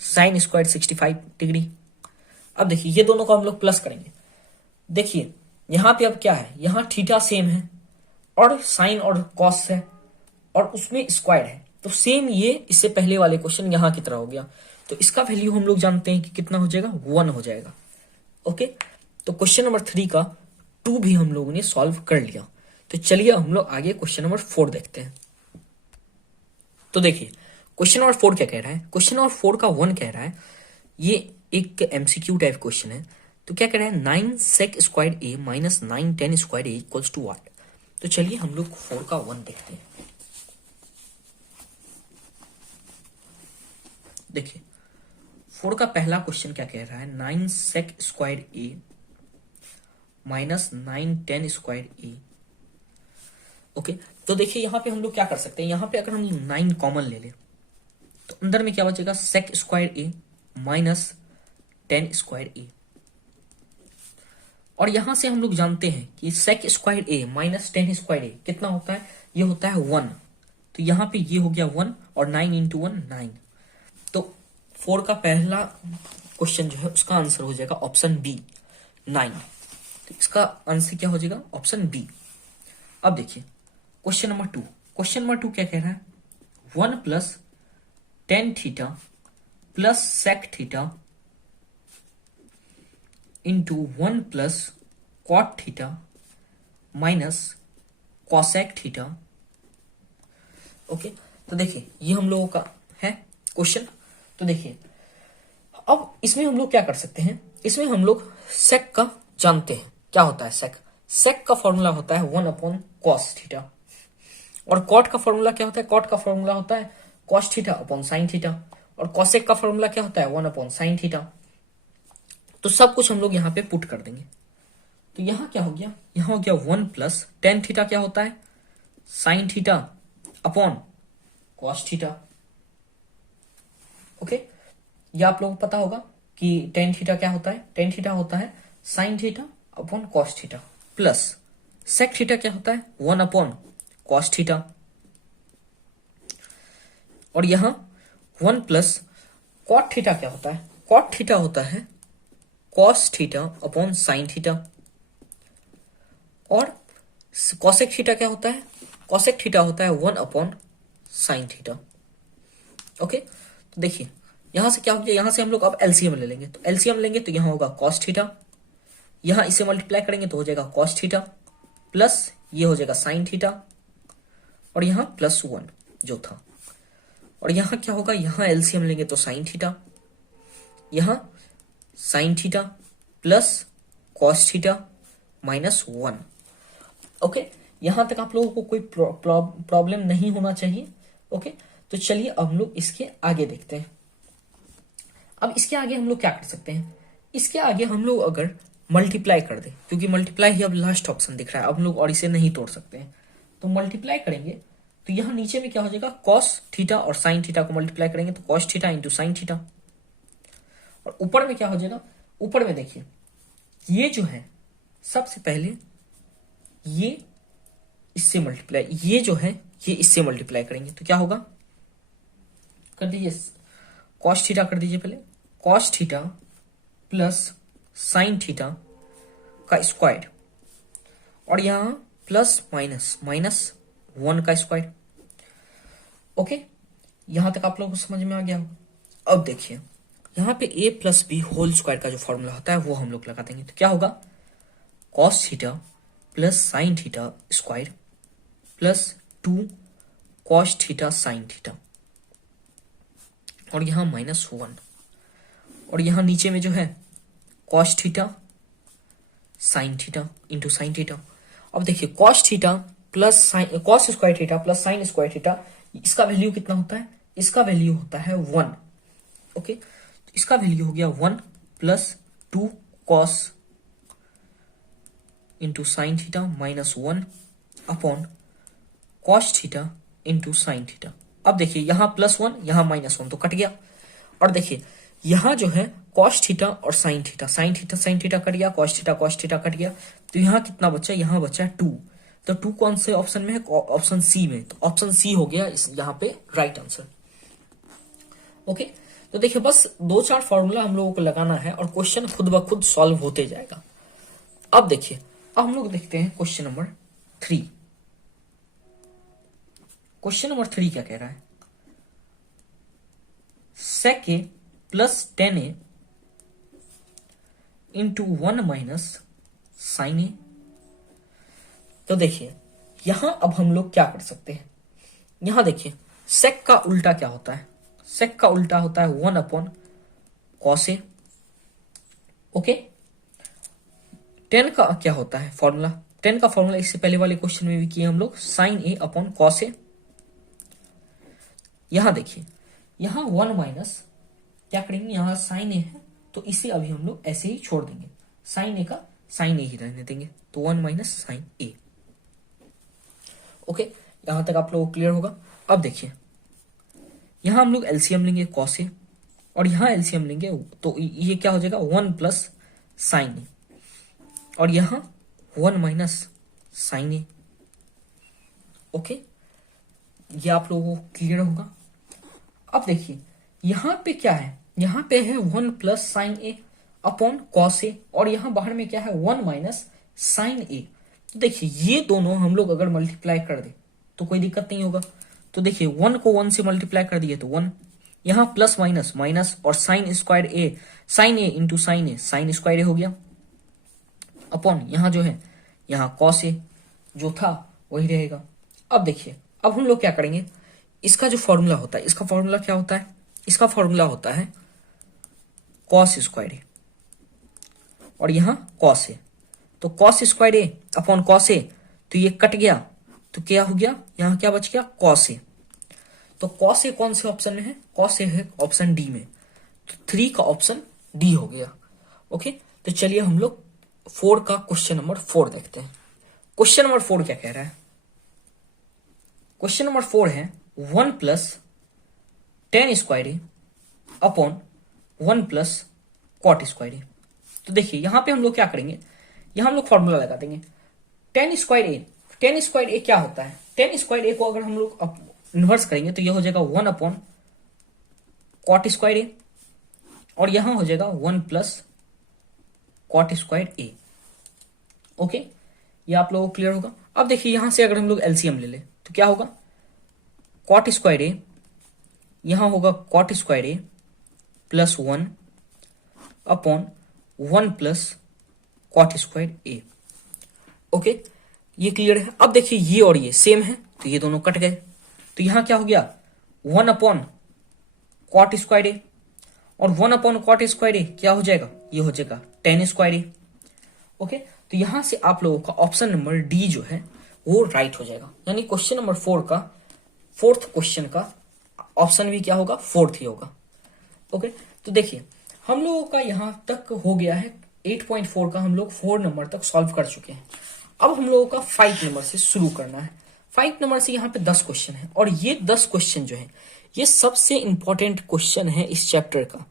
sine square 65 degree. अब देखिए ये दोनों को हम लोग प्लस करेंगे। देखिए यहां पे अब क्या है, यहां थीटा सेम है और साइन और कॉस है और उसमें स्क्वायर है, तो सेम ये इससे पहले वाले क्वेश्चन यहां की तरह हो गया। तो इसका वैल्यू हम लोग जानते हैं कि कितना हो जाएगा, 1 हो जाएगा। ओके, तो क्वेश्चन नंबर 3 का 2 भी हम लोगों ने सॉल्व कर लिया। तो चलिए हम लोग आगे क्वेश्चन नंबर 4 देखते हैं। तो देखिए क्वेश्चन नंबर 4 क्या कह रहा है, क्वेश्चन नंबर 4 का 1 कह रहा है, ये एक एमसीक्यू टाइप क्वेश्चन है। तो क्या कह रहा है, 9 sec square A minus 9 10 square A equals to what. तो चलिए हम लोग 4 का 1 देखते हैं। देखिए 4 का पहला क्वेश्चन क्या कह रहा है, 9 sec square A minus 9 10 square A. Okay, तो देखिए यहां पे हम लोग क्या कर सकते हैं, यहां पे अगर हम 9 कॉमन ले लें तो अंदर में क्या बचेगा, सेक square A minus 10 square A. और यहां से हम लोग जानते हैं कि सेक स्क्वायर ए माइनस 10 स्क्वायर ए कितना होता है, ये होता है 1। तो यहां पे ये हो गया 1 और 9 इंटू 1 9। तो 4 का पहला क्वेश्चन जो है उसका आंसर हो जाएगा ऑप्शन बी 9। तो इसका आंसर क्या हो जाएगा, ऑप्शन बी। अब देखिए क्वेश्चन नंबर 2, क्वेश्चन नंबर 2 क्या कह रहा है, 1 plus tan theta plus sec theta into 1 plus cot theta minus cosec theta. Okay, तो देखिए ये हम लोगों का है क्वेश्चन। तो देखिए अब इसमें हम लोग क्या कर सकते हैं, इसमें हम लोग सेक का जानते हैं क्या होता है, सेक सेक का फॉर्मूला होता है 1 अपॉन कॉस थीटा। और कॉट का फॉर्मूला क्या होता है, कॉट का फॉर्मूला होता है cos theta upon sine theta. और कॉसेक का फॉर्मूला क्या होता है, 1 अपॉन साइन थीटा। तो सब कुछ हम लोग यहाँ पे पुट कर देंगे। तो यहाँ क्या हो गया, यहाँ हो गया 1 प्लस टेन थीटा क्या होता है, sine theta upon cos theta. Okay, ये आप लोगों को पता होगा कि टेन थीटा क्या होता है, टेन थीटा होता है sine theta upon cos theta plus sec theta क्या होता है 1 अपॉन कॉस थीटा। और यहां 1 प्लस कॉट थीटा क्या होता है, कॉट थीटा होता है cos theta upon sine theta. और कॉसेक थीटा क्या होता है, कॉसेक थीटा होता है 1 अपॉन साइन थीटा। ओके, तो देखिए यहां से क्या हो गया, यहां से हम लोग अब एलसीएम ले लेंगे। तो एलसीएम लेंगे तो यहां होगा कॉस थीटा, यहां इसे मल्टीप्लाई करेंगे तो हो जाएगा कॉस थीटा प्लस ये हो जाएगा साइन थीटा और यहां प्लस 1 जो था। और यहां क्या होगा, यहां एलसीएम लेंगे तो साइन थीटा, यहां sine theta plus cos theta minus 1। Okay, यहां तक आप लोगों को कोई प्रॉब्लम नहीं होना चाहिए। ओके, तो चलिए अब हम लोग इसके आगे देखते हैं। अब इसके आगे हम लोग क्या कर सकते हैं, इसके आगे हम लोग अगर मल्टीप्लाई कर दें, क्योंकि मल्टीप्लाई ही अब लास्ट ऑप्शन दिख रहा है, अब हम लोग और इसे नहीं तोड़ सकते हैं। तो मल्टीप्लाई करेंगे तो यहां नीचे में क्या हो जाएगा, कॉस थीटा और साइन थीटा को मल्टीप्लाई करेंगे तो cos theta into sine theta. और ऊपर में क्या हो जाएगा, ऊपर में देखिए ये जो है सबसे पहले ये इससे मल्टीप्लाई, ये जो है ये इससे मल्टीप्लाई करेंगे तो क्या होगा, कर दीजिए कॉस थीटा कर दीजिए पहले, cos theta plus sine theta का स्क्वायर और यहां प्लस माइनस माइनस 1 का स्क्वायर। ओके, यहां तक आप लोगों को समझ में आ गया। अब देखिए यहां पे a plus b whole square का जो फॉर्मूला होता है वो हम लोग लगा देंगे। तो क्या होगा, cos theta plus sine theta square plus 2 cos theta sine theta और यहां माइनस 1 और यहां नीचे में जो है cos theta sine theta into sine theta. अब देखिए cos theta plus sine cos square theta plus sine square theta, इसका वैल्यू कितना होता है, इसका वैल्यू होता है 1। ओके, तो इसका वैल्यू हो गया 1 plus 2 cos into sine theta minus 1 upon cos theta into sine theta. अब देखिए यहां प्लस 1 यहां माइनस 1 तो कट गया। और देखिए यहां जो है कॉस थीटा और sine theta, sine theta sine theta cut गया, कॉस थीटा कट गया। तो यहां कितना बचा, यहां बचा 2। तो 2 कौन से ऑप्शन में है? ऑप्शन सी में। तो ऑप्शन सी हो गया इस यहाँ पे राइट आंसर। ओके, तो देखिए बस 2-4 फॉर्मूला हम लोगों को लगाना है और क्वेश्चन खुद ब खुद सॉल्व होते जाएगा। अब देखिए, अब हम लोग देखते हैं क्वेश्चन नंबर 3। क्वेश्चन नंबर 3 क्या कह रहा है? sec a plus 10a into 1 minus sine A. तो देखिए यहां अब हम लोग क्या कर सकते हैं, यहां देखिए sec का उल्टा क्या होता है? sec का उल्टा होता है 1 अपॉन cos a। ओके, 10 का क्या होता है फॉर्मूला? 10 का फॉर्मूला इससे पहले वाले क्वेश्चन में भी किए हम लोग, साइन ए अपॉन कॉस ए। यहां देखिए, यहां 1 माइनस क्या करेंगे, यहां साइन ए है तो इसे अभी हम लोग ऐसे ही छोड़ देंगे, साइन ए का साइन ए ही रहने देंगे, तो 1 माइनस साइन ए। ओके, यहां तक आप लोगों को क्लियर होगा। अब देखिए यहां हम लोग एलसीएम लेंगे कॉस ए, और यहां एलसीएम लेंगे तो ये क्या हो जाएगा 1 प्लस साइन ए, और यहां 1 माइनस साइन ए। ओके, ये आप लोगों को क्लियर होगा। अब देखिए यहां पे क्या है, यहां पे है 1 plus sine A upon cos ए, और यहां बाहर में क्या है 1 माइनस साइन ए। तो देखिए ये दोनों हम लोग अगर मल्टीप्लाई कर दे तो कोई दिक्कत नहीं होगा। तो देखिए 1 को 1 से मल्टीप्लाई कर दिए तो 1, यहां प्लस माइनस माइनस, और sign square A, sign A into sine A, sign square A हो गया, अपॉन यहां जो है यहां कॉस ए जो था वही रहेगा। अब देखिए अब हम लोग क्या करेंगे, इसका जो फॉर्मूला होता है, इसका फॉर्मूला क्या होता है? इसका फॉर्मूला होता है कॉस स्क्वायर ए, और यहां कॉस ए, तो cos square A upon cos ए, तो ये कट गया तो क्या हो गया, यहां क्या बच गया कॉस ए। तो कॉस ए कौन से ऑप्शन में है? कॉस ए है ऑप्शन डी में, तो 3 का ऑप्शन डी हो गया। ओके, तो चलिए हम लोग 4 का क्वेश्चन नंबर 4 देखते हैं। क्वेश्चन नंबर 4 क्या कह रहा है? क्वेश्चन नंबर 4 है 1 plus 10 square A upon 1 plus cot square ए। तो देखिए यहां पे हम लोग क्या करेंगे, यहां हम लोग फॉर्मूला लगा देंगे 10 स्क्वायर ए। 10 स्क्वायर ए क्या होता है? 10 स्क्वायर ए को अगर हम लोग इन्वर्स करेंगे तो यह हो जाएगा 1 अपॉन कॉट स्क्वायर ए, और यहां हो जाएगा 1 plus cot square A. Okay, ये आप लोगों को क्लियर होगा। अब देखिए यहां से अगर हम लोग एलसीएम ले ले तो क्या होगा, कॉट स्क्वायर ए, यहां होगा cot square A plus 1 upon 1 plus cot square A. Okay, ये क्लियर है। अब देखिए ये और ये सेम है तो ये दोनों कट गए, तो यहां क्या हो गया 1 अपॉन कॉट स्क्वायर ए, और 1 अपॉन कॉट स्क्वायर ए क्या हो जाएगा, ये हो जाएगा 10 स्क्वायर ए। ओके, तो यहां से आप लोगों का ऑप्शन नंबर डी जो है वो राइट हो जाएगा, यानी क्वेश्चन नंबर 4 का, 4th क्वेश्चन का ऑप्शन भी क्या होगा, 4th ही होगा। ओके, तो देखिए हम लोगों का यहां तक हो गया है 8.4 का, हम लोग 4 नंबर तक सॉल्व कर चुके हैं। अब हम लोगों का 5 नंबर से शुरू करना है। 5 नंबर से यहाँ पे 10 क्वेश्चन है, और ये 10 क्वेश्चन जो है ये सबसे इंपॉर्टेंट क्वेश्चन है इस चैप्टर का।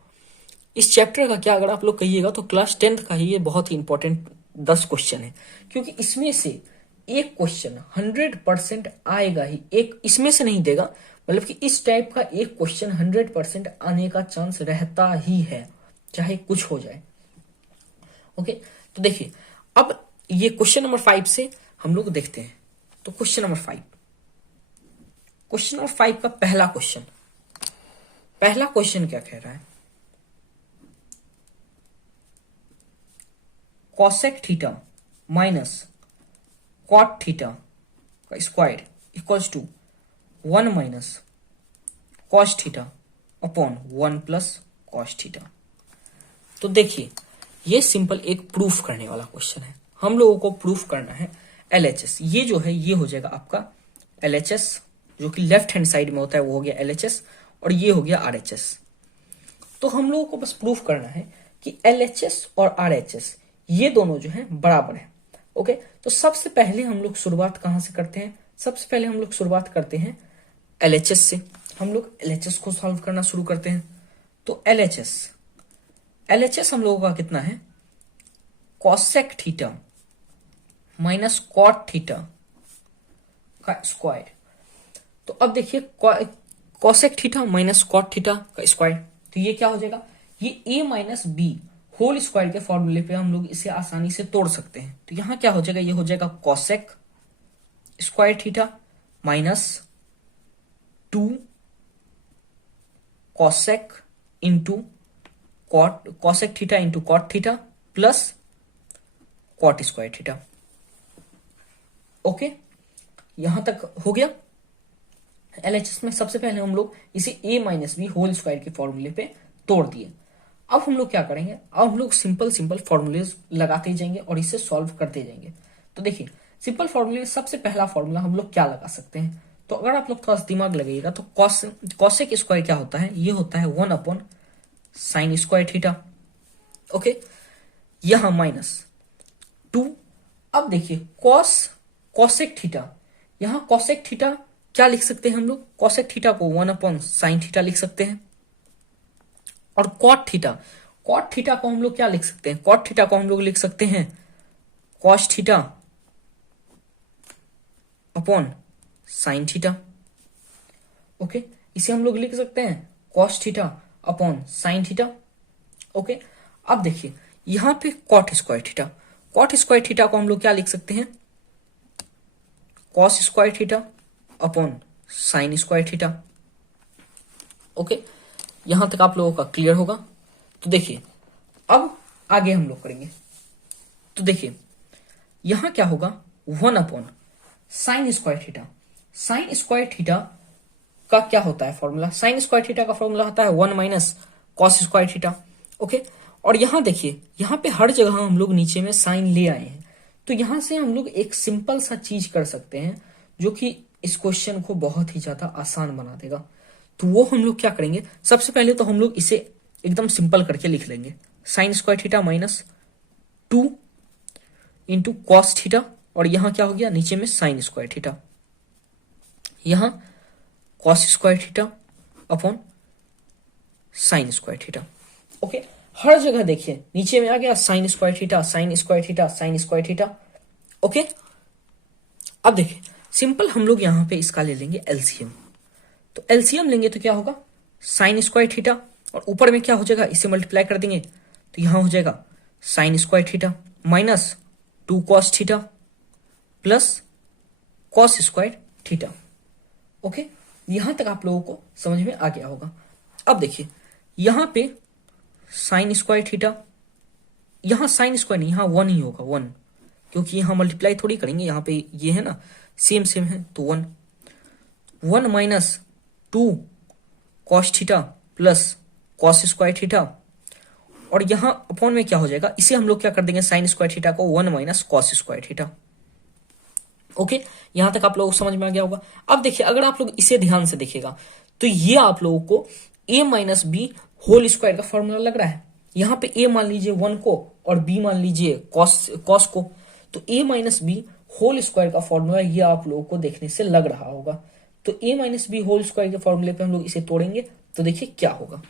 इस चैप्टर का क्या अगर आप लोग कहिएगा तो क्लास 10th का ही ये बहुत ही इंपॉर्टेंट 10 क्वेश्चन है, क्योंकि इसमें से एक क्वेश्चन 100% आएगा ही, एक इसमें से नहीं देगा, मतलब कि इस टाइप का एक क्वेश्चन 100% आने का चांस रहता ही है, चाहे कुछ हो जाए। ओके, तो देखिए अब ये क्वेश्चन नंबर 5 से हम लोग देखते हैं। तो क्वेश्चन नंबर 5, क्वेश्चन नंबर 5 का पहला क्वेश्चन क्या कह रहा है, cosec theta minus cot theta का square equals to 1 minus cos theta upon 1 plus cos theta. तो देखिए ये सिंपल एक प्रूफ करने वाला क्वेश्चन है, हम लोगों को प्रूफ करना है LHS। ये जो है ये हो जाएगा आपका LHS, जो कि लेफ्ट हैंड साइड में होता है वो हो गया LHS, और ये हो गया RHS। तो हम लोगों को बस प्रूफ करना है कि LHS और RHS ये दोनों जो है बराबर है। ओके, तो सबसे पहले हम लोग शुरुआत कहां से करते हैं, सबसे पहले हम लोग शुरुआत करते हैं LHS से। हम लोग LHS को सॉल्व करना शुरू करते हैं। तो LHS हम लोगों का कितना है, cosec theta minus cot theta का स्क्वायर। तो अब देखिए cosec theta minus cot theta का स्क्वायर, तो ये क्या हो जाएगा, ये a minus b whole square के फॉर्मूले पे हम लोग इसे आसानी से तोड़ सकते हैं। तो यहां क्या हो जाएगा, ये हो जाएगा cosec square theta minus 2 cosec into cot, cosec theta into cot theta plus cot square theta. Okay, यहां तक हो गया। एलएचएस में सबसे पहले हम लोग इसे ए माइनस बी होल स्क्वायर के फॉर्मूले पे तोड़ दिए। अब हम लोग क्या करेंगे, अब हम लोग सिंपल सिंपल फॉर्मूलेज लगाते जाएंगे और इसे सॉल्व करते जाएंगे। तो देखिए सिंपल फॉर्मूले में सबसे पहला फॉर्मूला हम लोग क्या लगा सकते हैं, तो अगर आप लोग थोड़ा सा दिमाग लगाइएगा तो कॉसेक स्क्वायर क्या होता है, ये होता है 1 upon sine square theta. Okay, यहां माइनस 2। अब देखिए कॉसेक थीटा, यहां कॉसेक थीटा क्या लिख सकते हैं हम लोग, कॉसेक थीटा को 1 अपॉन साइन थीटा लिख सकते हैं। और कॉट थीटा को हम लोग क्या लिख सकते हैं, कॉट थीटा को हम लोग लिख सकते हैं cos theta upon sine theta. Okay, इसे हम लोग लिख सकते हैं cos theta upon sine theta. Okay, अब देखिए यहां पे कॉट स्क्वायर थीटा को हम लोग क्या लिख सकते हैं, cos square theta upon sine square theta. Okay, यहां तक आप लोगों का क्लियर होगा। तो देखिए अब आगे हम लोग करेंगे। तो देखिए यहां क्या होगा, 1 upon sine square theta. Sine square theta का क्या होता है फॉर्मूला, साइन स्क्वायर थीटा का फॉर्मूला होता है 1 minus cos square theta. Okay, और यहां देखिए यहां पे हर जगह हम लोग नीचे में साइन ले आए हैं, तो यहां से हम लोग एक सिंपल सा चीज कर सकते हैं जो कि इस क्वेश्चन को बहुत ही ज्यादा आसान बना देगा। तो वो हम लोग क्या करेंगे, सबसे पहले तो हम लोग इसे एकदम सिंपल करके लिख लेंगे, sine square theta minus 2 into cos theta, और यहां क्या हो गया नीचे में साइन स्क्वायर थीटा, यहां cos square theta upon sine square theta. Okay, हर जगह देखिए नीचे में आ गया sine square theta sine square theta sine square theta. Okay, अब देखिए सिंपल हम लोग यहां पे इसका ले लेंगे एलसीएम। तो एलसीएम लेंगे तो क्या होगा, साइन स्क्वायर थीटा और ऊपर में क्या हो जाएगा, इसे मल्टीप्लाई कर देंगे तो यहां हो जाएगा sign square theta minus 2 cos theta plus cos square theta. Okay, यहां तक आप लोगों को समझ में आ गया होगा। अब देखिए यहां पे साइन स्क्वायर थीटा, यहां साइन स्क्वायर नहीं, यहां 1 ही होगा 1, क्योंकि यहां मल्टीप्लाई थोड़ी करेंगे, यहां पे ये है ना सेम है, तो 1 minus 2 cos theta plus cos square theta, और यहां अपॉन में क्या हो जाएगा, इसे हम लोग क्या कर देंगे साइन स्क्वायर थीटा को 1 minus cos square theta. Okay, यहां तक आप लोगों को समझ में आ गया होगा। अब देखिए अगर आप लोग इसे ध्यान से देखिएगा तो ये आप लोगों को a minus b whole square का फॉर्मूला लग रहा है। यहां पे a मान लीजिए 1 को और b मान लीजिए कॉस को, तो a minus b whole square का फॉर्मूला ये आप लोगों को देखने से लग रहा होगा। तो a minus b whole square के फॉर्मूले पे हम लोग इसे तोड़ेंगे तो देखिए क्या होगा,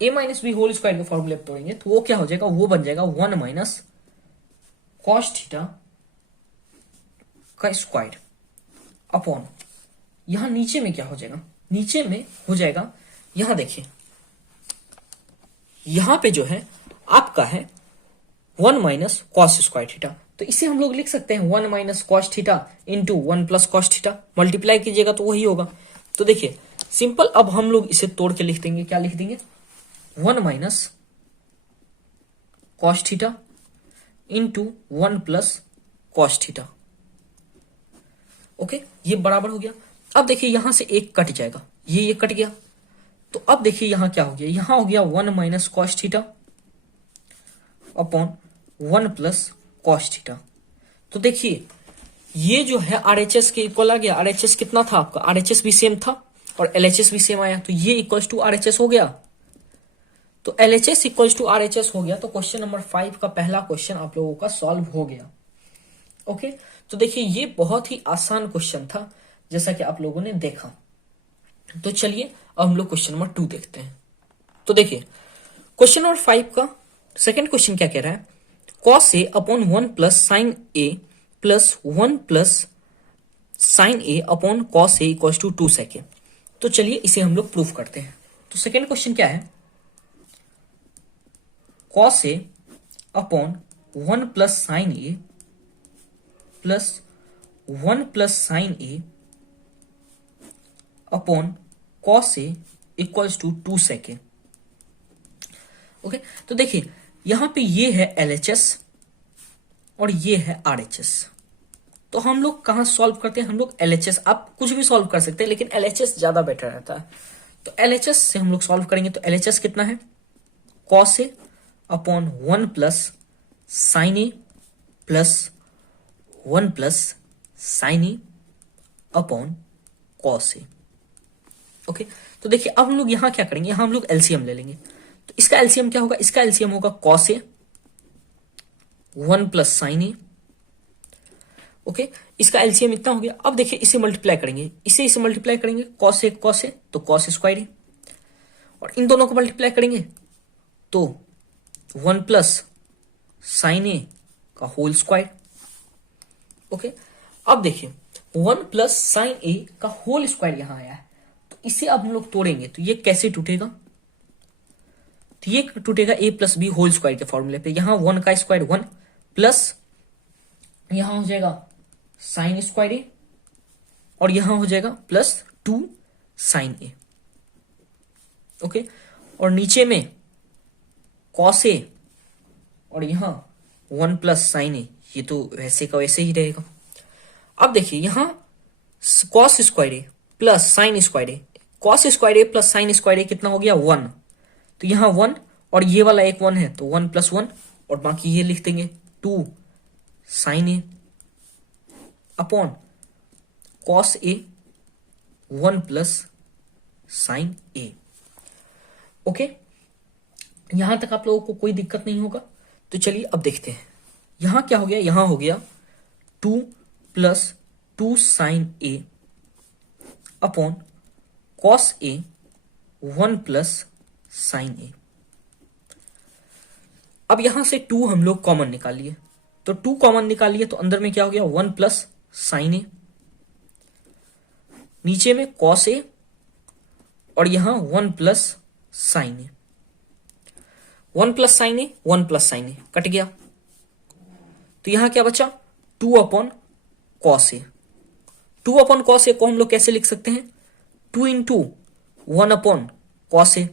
a minus b whole square के फॉर्मूले पे तोड़ेंगे तो वो क्या हो जाएगा, वो बन जाएगा 1 माइनस कॉस थीटा का स्क्वायर अपॉन, यहां नीचे में क्या हो जाएगा, नीचे में हो जाएगा, यहां देखिए यहां पे जो है आपका है 1 माइनस कॉस स्क्वायर थीटा, तो इसे हम लोग लिख सकते हैं 1 minus cos theta into 1 plus cos theta, multiply कीजिएगा तो वही होगा। तो देखिए सिंपल अब हम लोग इसे तोड़ के लिख देंगे, क्या लिख देंगे 1 minus cos theta into 1 plus cos theta. Okay, ये बराबर हो गया। अब देखिए यहां से एक कट जाएगा, ये कट गया, तो अब देखिए यहां क्या हो गया, यहां हो गया 1 minus cos theta upon 1 plus cos theta. तो देखिए ये जो है आरएचएस के इक्वल आ गया। आरएचएस कितना था आपका, आरएचएस भी सेम था और एलएचएस भी सेम आया, तो ये इक्वल्स टू आरएचएस हो गया। तो एलएचएस इक्वल्स टू आरएचएस हो गया, तो क्वेश्चन नंबर 5 का पहला क्वेश्चन आप लोगों का सॉल्व हो गया। ओके, तो देखिए ये बहुत ही आसान क्वेश्चन था जैसा कि आप लोगों ने देखा। तो चलिए अब हम लोग क्वेश्चन नंबर 2 देखते हैं। तो देखिए क्वेश्चन नंबर 5 का सेकंड क्वेश्चन क्या कह रहा है, cos A upon 1 plus sine A plus 1 plus sine A upon cos A equals to 2 sec. तो चलिए इसे हम लोग प्रूफ करते हैं। तो सेकेंड क्वेश्चन क्या है, cos A upon 1 plus sine A plus 1 plus sine A upon cos A equals to 2 sec. Okay, तो देखिए यहां पे ये है LHS और ये है RHS। तो हम लोग कहां सॉल्व करते हैं, हम लोग LHS, आप कुछ भी सॉल्व कर सकते हैं लेकिन LHS ज्यादा बेटर रहता है। तो LHS से हम लोग सॉल्व करेंगे। तो LHS कितना है, cos A upon 1 plus sine A plus 1 plus sine A upon cos A. Okay, तो देखिए अब हम लोग यहां क्या करेंगे, यहां हम लोग LCM ले लेंगे। तो इसका LCM क्या होगा, इसका LCM होगा cos A 1 plus sine A. Okay, इसका LCM इतना हो गया। अब देखिए इसे मल्टीप्लाई करेंगे, इसे मल्टीप्लाई करेंगे, कॉस ए तो कॉस स्क्वायर ए, और इन दोनों को मल्टीप्लाई करेंगे तो 1 प्लस साइन ए का होल स्क्वायर। ओके, अब देखिए 1 प्लस साइन ए का होल स्क्वायर यहां आया है, तो इसे अब हम लोग तोड़ेंगे तो ये कैसे टूटेगा, तो ये टूटेगा a plus b whole square के फॉर्मूले पे। यहां 1 का स्क्वायर 1 प्लस यहां हो जाएगा साइन स्क्वायर ए और यहां हो जाएगा प्लस 2 साइन ए। ओके, और नीचे में कॉस ए और यहां 1 प्लस साइन ए, ये तो वैसे का वैसे ही रहेगा। अब देखिए यहां cos square A plus sine square A, cos square A plus sine square ए कितना हो गया 1, तो यहां 1 और ये वाला एक 1 है तो 1 प्लस 1 और बाकी ये लिख देंगे 2 sign A upon cos A 1 plus sine A. Okay, यहां तक आप लोगों को कोई दिक्कत नहीं होगा। तो चलिए अब देखते हैं यहां क्या हो गया, यहां हो गया 2 plus 2 sign A upon cos A 1 plus sine ए। अब यहां से 2 हम लोग कॉमन निकाल लिए, तो 2 कॉमन निकाल लिए तो अंदर में क्या हो गया 1 प्लस साइन ए, नीचे में कॉस ए और यहां 1 प्लस साइन ए, 1 प्लस साइन ए 1 प्लस साइन ए कट गया, तो यहां क्या बचा 2 अपॉन कॉस ए। 2 अपॉन कॉस ए को हम लोग कैसे लिख सकते हैं, 2 इंटू 1 अपॉन कॉस ए।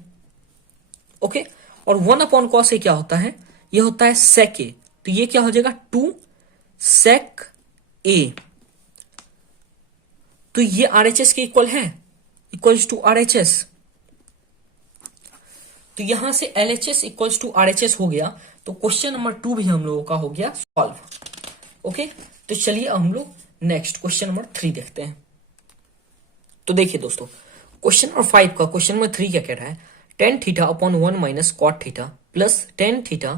ओके, और 1 अपॉन कॉस ए क्या होता है, ये होता है सेक ए, तो ये क्या हो जाएगा 2 सेक ए। तो ये RHS के इक्वल है, इक्वल्स टू RHS। तो यहां से LHS इक्वल्स टू RHS हो गया, तो क्वेश्चन नंबर 2 भी हम लोगों का हो गया सॉल्व। ओके, तो चलिए हम लोग नेक्स्ट क्वेश्चन नंबर 3 देखते हैं। तो देखिए दोस्तों क्वेश्चन नंबर 5 का क्वेश्चन नंबर 3 क्या कह रहा है, tan theta upon 1 minus cot theta plus tan theta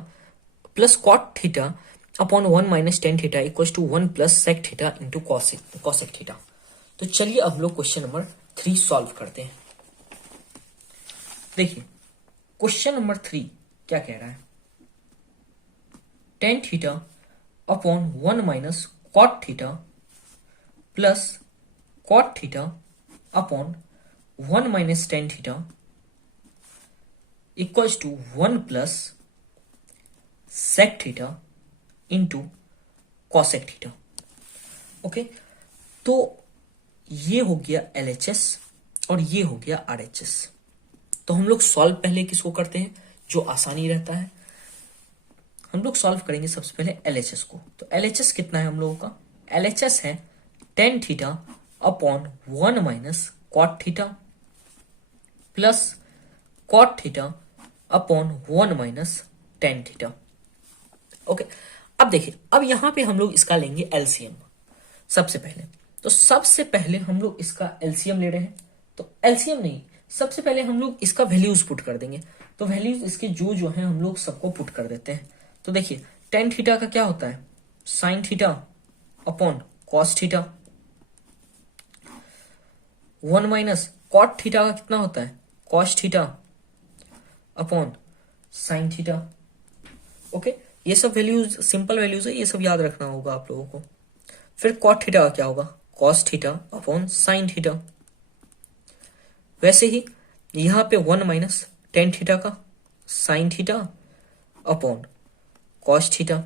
plus cot theta upon 1 minus tan theta equals to 1 plus sec theta into cosec theta. तो चलिए अब लोग क्वेश्चन नंबर 3 सॉल्व करते हैं। देखिए क्वेश्चन नंबर 3 क्या कह रहा है, tan theta upon 1 minus cot theta plus cot theta upon 1 minus tan theta equals to 1 plus sec theta into cosec theta. Okay, तो ये हो गया LHS और ये हो गया RHS। तो हम लोग सॉल्व पहले किसको करते हैं, जो आसानी रहता है, हम लोग सॉल्व करेंगे सबसे पहले LHS को। तो LHS कितना है हम लोगों का, LHS है tan theta upon 1 minus cot theta plus cot theta upon 1 minus tan theta. Okay, अब देखिए अब यहां पे हम लोग इसका लेंगे LCM सबसे पहले। तो सबसे पहले हम लोग इसका LCM ले रहे हैं, तो LCM नहीं, सबसे पहले हम लोग इसका वैल्यूज पुट कर देंगे। तो वैल्यूज इसके जो है हम लोग सबको पुट कर देते हैं। तो देखिए tan थीटा का क्या होता है, sine theta upon cos theta, 1 minus cot theta का कितना होता है, cos theta upon sine theta. Okay, ये सब वैल्यूज सिंपल वैल्यूज है, ये सब याद रखना होगा आप लोगों को। फिर कॉट थीटा का क्या होगा, cos theta upon sine theta. वैसे ही यहां पे 1 माइनस टेन थीटा का sign theta upon cos theta.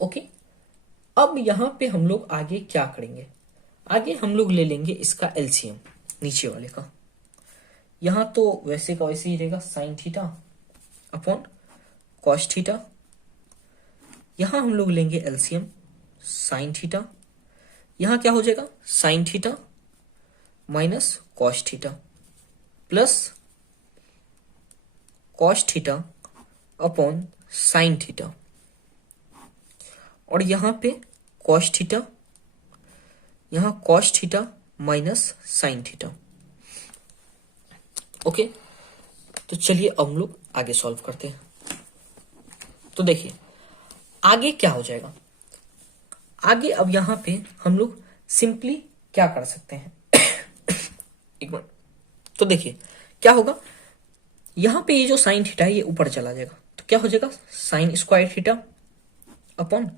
Okay, अब यहां पे हम लोग आगे क्या करेंगे, आगे हम लोग ले लेंगे इसका एलसीएम नीचे वाले का। यहां तो वैसे का वैसे ही रहेगा sign theta upon cos theta. यहां हम लोग लेंगे एलसीएम साइन थीटा। यहां क्या हो जाएगा sine theta minus cos theta plus cos theta upon sine theta. और यहां पे कॉस थीटा, यहां cos theta minus sign theta. Okay, तो चलिए अब हम लोग आगे सॉल्व करते हैं। तो देखिए आगे क्या हो जाएगा, आगे अब यहां पे हम लोग सिंपली क्या कर सकते हैं एक मिनट। तो देखिए क्या होगा, यहां पे ये जो साइन थीटा है ये ऊपर चला जाएगा, तो क्या हो जाएगा sign square theta upon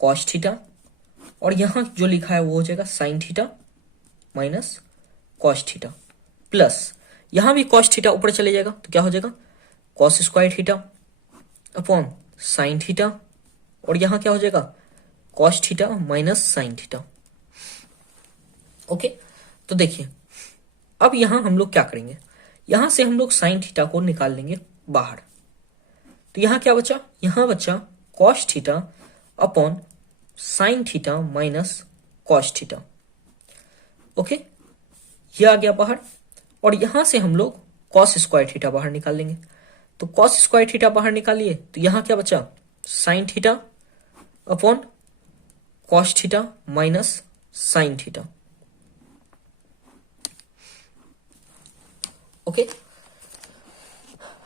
cos theta. और यहां जो लिखा है वो हो जाएगा sine theta minus cos theta plus यहां भी कॉस थीटा ऊपर चले जाएगा, तो क्या हो जाएगा cos square theta upon sine theta. और यहां क्या हो जाएगा cos theta minus sign theta. Okay, तो देखिए अब यहां हम लोग क्या करेंगे, यहां से हम लोग साइन थीटा को निकाल लेंगे बाहर। तो यहां क्या बचा, यहां बचा cos theta upon sine theta minus cos theta. Okay, ये आ गया बाहर। और यहां से हम लोग कॉस स्क्वायर थीटा बाहर निकाल लेंगे। तो कॉस स्क्वायर थीटा बाहर निकालिए, तो यहां क्या बचा sign theta upon cos theta minus sign theta. Okay,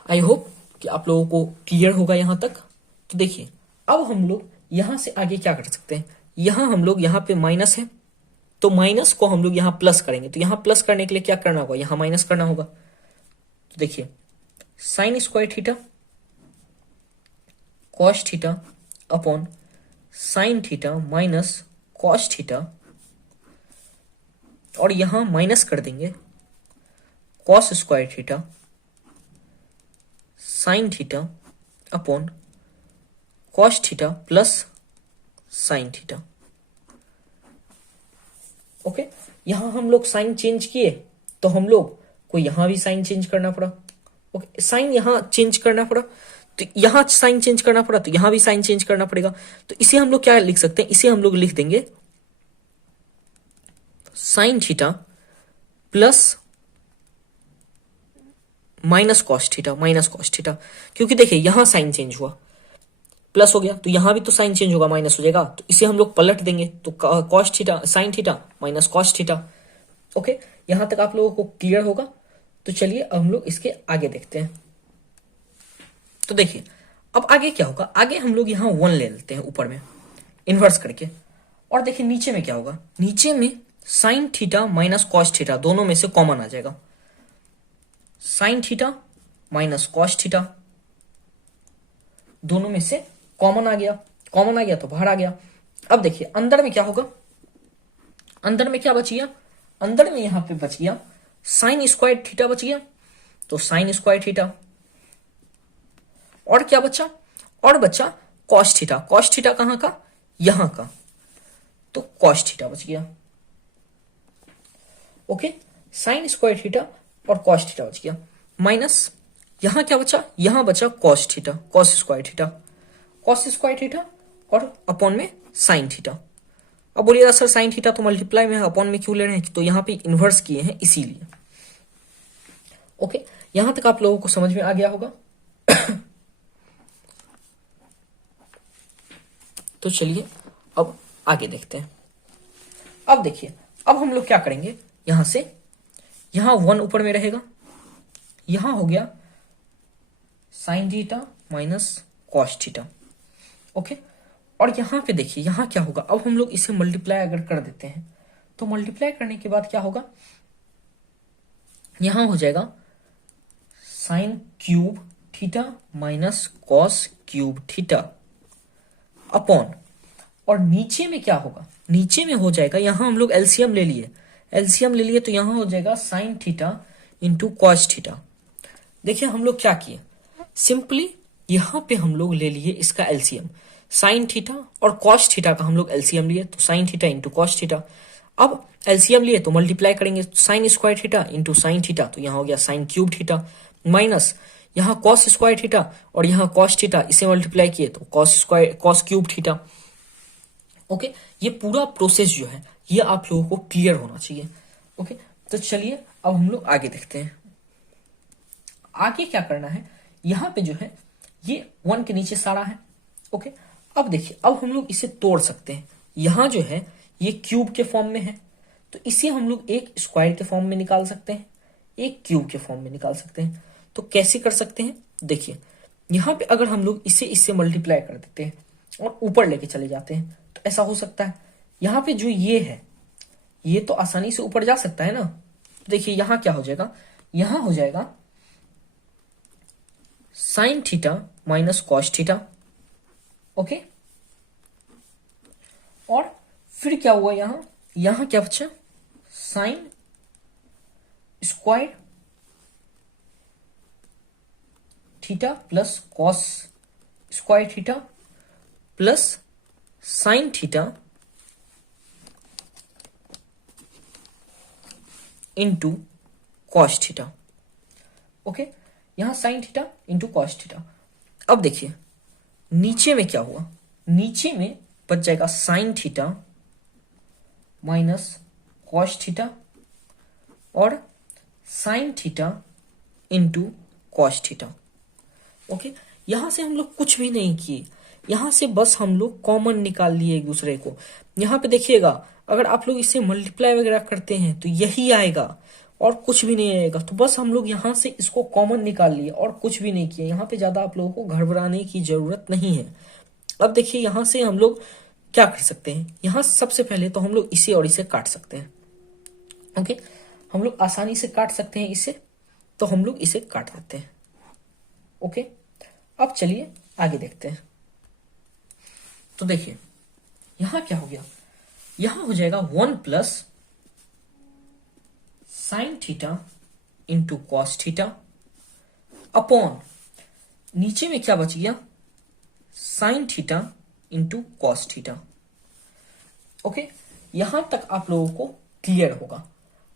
I hope कि आप लोगों को क्लियर होगा यहां तक। तो देखिए अब हम लोग यहां से आगे क्या कर सकते हैं, यहां हम लोग यहां पे माइनस है तो माइनस को हम लोग यहां प्लस करेंगे। तो यहां प्लस करने के लिए क्या करना होगा, यहां माइनस करना होगा। तो देखिए sign square theta cos theta upon sine theta minus cos theta. और यहां माइनस कर देंगे cos square theta sign theta upon cos theta plus sine theta. Okay, यहां हम लोग साइन चेंज किए तो हम लोग को यहां भी साइन चेंज करना पड़ा। ओके, साइन यहां चेंज करना पड़ा तो यहां साइन चेंज करना पड़ा, तो यहां भी साइन चेंज करना पड़ेगा। तो इसे हम लोग क्या लिख सकते हैं, इसे हम लोग लिख देंगे sine theta plus minus cos theta minus cos theta. क्योंकि देखिए यहां साइन चेंज हुआ प्लस हो गया, तो यहां भी तो साइन चेंज होगा माइनस हो जाएगा, तो इसे हम लोग पलट देंगे तो cos theta sine theta minus cos theta. Okay, यहां तक आप लोगों को क्लियर होगा। तो चलिए अब हम लोग इसके आगे देखते हैं। तो देखिए अब आगे क्या होगा, आगे हम लोग यहां 1 ले लेते हैं ऊपर में इन्वर्स करके। और देखिए नीचे में क्या होगा, नीचे में sign theta minus cos theta दोनों में से कॉमन आ जाएगा। Sine theta minus cos theta दोनों में से कॉमन आ गया, कॉमन आ गया तो बाहर आ गया। अब देखिए अंदर में क्या होगा, अंदर में क्या बच गया, अंदर में यहां पे बच गया साइन स्क्वायर थीटा बच गया, तो साइन स्क्वायर थीटा। और क्या बचा, और बचा कॉस थीटा। कॉस थीटा कहां का, यहां का, तो कॉस थीटा बच गया। ओके, साइन स्क्वायर थीटा और कॉस थीटा बच गया माइनस यहां क्या बचा, यहां बचा cos theta cos square theta, cos square theta और अपॉन में साइन थीटा। अब बोलिएगा सर साइन थीटा तो मल्टीप्लाई में है, अपॉन में क्यों ले रहे हैं, तो यहां पे इन्वर्स किए हैं इसीलिए। ओके, यहां तक आप लोगों को समझ में आ गया होगा। तो चलिए अब आगे देखते हैं। अब देखिए अब हम लोग क्या करेंगे, यहां से यहां 1 ऊपर में रहेगा, यहां हो गया sign theta minus cos theta. Okay, और यहां पे देखिए यहां क्या होगा, अब हम लोग इसे मल्टीप्लाई अगर कर देते हैं तो मल्टीप्लाई करने के बाद क्या होगा, यहां हो जाएगा sign cube theta minus cos cube theta upon, और नीचे में क्या होगा, नीचे में हो जाएगा, यहां हम लोग एलसीएम ले लिए तो यहां हो जाएगा sine theta into cos theta. देखिए हम लोग क्या किए, सिंपली यहां पे हम लोग ले लिए इसका एलसीएम, साइन थीटा और कॉस थीटा का हम लोग एलसीएम लिए, तो sign theta into cos theta. अब एलसीएम लिए तो मल्टीप्लाई करेंगे, sign square theta into sine theta, तो यहां हो गया साइन क्यूब थीटा, माइनस यहाँ कॉस स्क्वायर थीटा और यहाँ कॉस थीटा, इसे मल्टीप्लाई किए तो कॉस क्यूब थीटा। ओके, ये पूरा प्रोसेस जो है ये आप लोगों को क्लियर होना चाहिए। ओके, तो चलिए अब हम लोग आगे देखते हैं। आगे क्या करना है, यहां पे जो है ये 1 के नीचे सारा है। ओके, अब देखिए अब हम लोग इसे तोड़ सकते हैं। यहां जो है ये क्यूब के फॉर्म में है, तो इसे हम लोग एक स्क्वायर के फॉर्म में निकाल सकते हैं, एक क्यूब के फॉर्म में निकाल सकते हैं। तो कैसे कर सकते हैं, देखिए यहां पे अगर हम लोग इसे इससे मल्टीप्लाई कर देते हैं और ऊपर लेके चले जाते हैं तो ऐसा हो सकता है। यहां पे जो ये है ये तो आसानी से ऊपर जा सकता है ना, तो देखिए यहां क्या हो जाएगा, यहां हो जाएगा sine theta minus cos theta. Okay, और फिर क्या हुआ, यहां क्या बचा, sine square theta plus cos square theta plus sine theta into cos theta. Okay, यहां sine theta into cos theta. अब देखिए नीचे में क्या हुआ, नीचे में बच जाएगा sine theta minus cos theta और sine theta into cos theta. Okay, यहां से हम लोग कुछ भी नहीं किए, यहां से बस हम लोग कॉमन निकाल लिए एक दूसरे को। यहां पे देखिएगा अगर आप लोग इसे मल्टीप्लाई वगैरह करते हैं तो यही आएगा और कुछ भी नहीं आएगा, तो बस हम लोग यहां से इसको कॉमन निकाल लिए और कुछ भी नहीं किए। यहां पे ज्यादा आप लोगों को घबराने की जरूरत नहीं है। अब देखिए यहां से हम लोग क्या कर सकते हैं, यहां सबसे पहले तो हम लोग इसे और इसे काट सकते हैं। ओके, हम लोग आसानी से काट सकते हैं इसे, तो हम लोग इसे काट देते हैं। ओके, अब चलिए आगे देखते हैं। तो देखिए यहां क्या हो गया, यहां हो जाएगा 1 plus sine theta into cos theta upon नीचे में क्या बच गया, sign theta into cos theta. Okay, यहां तक आप लोगों को क्लियर होगा।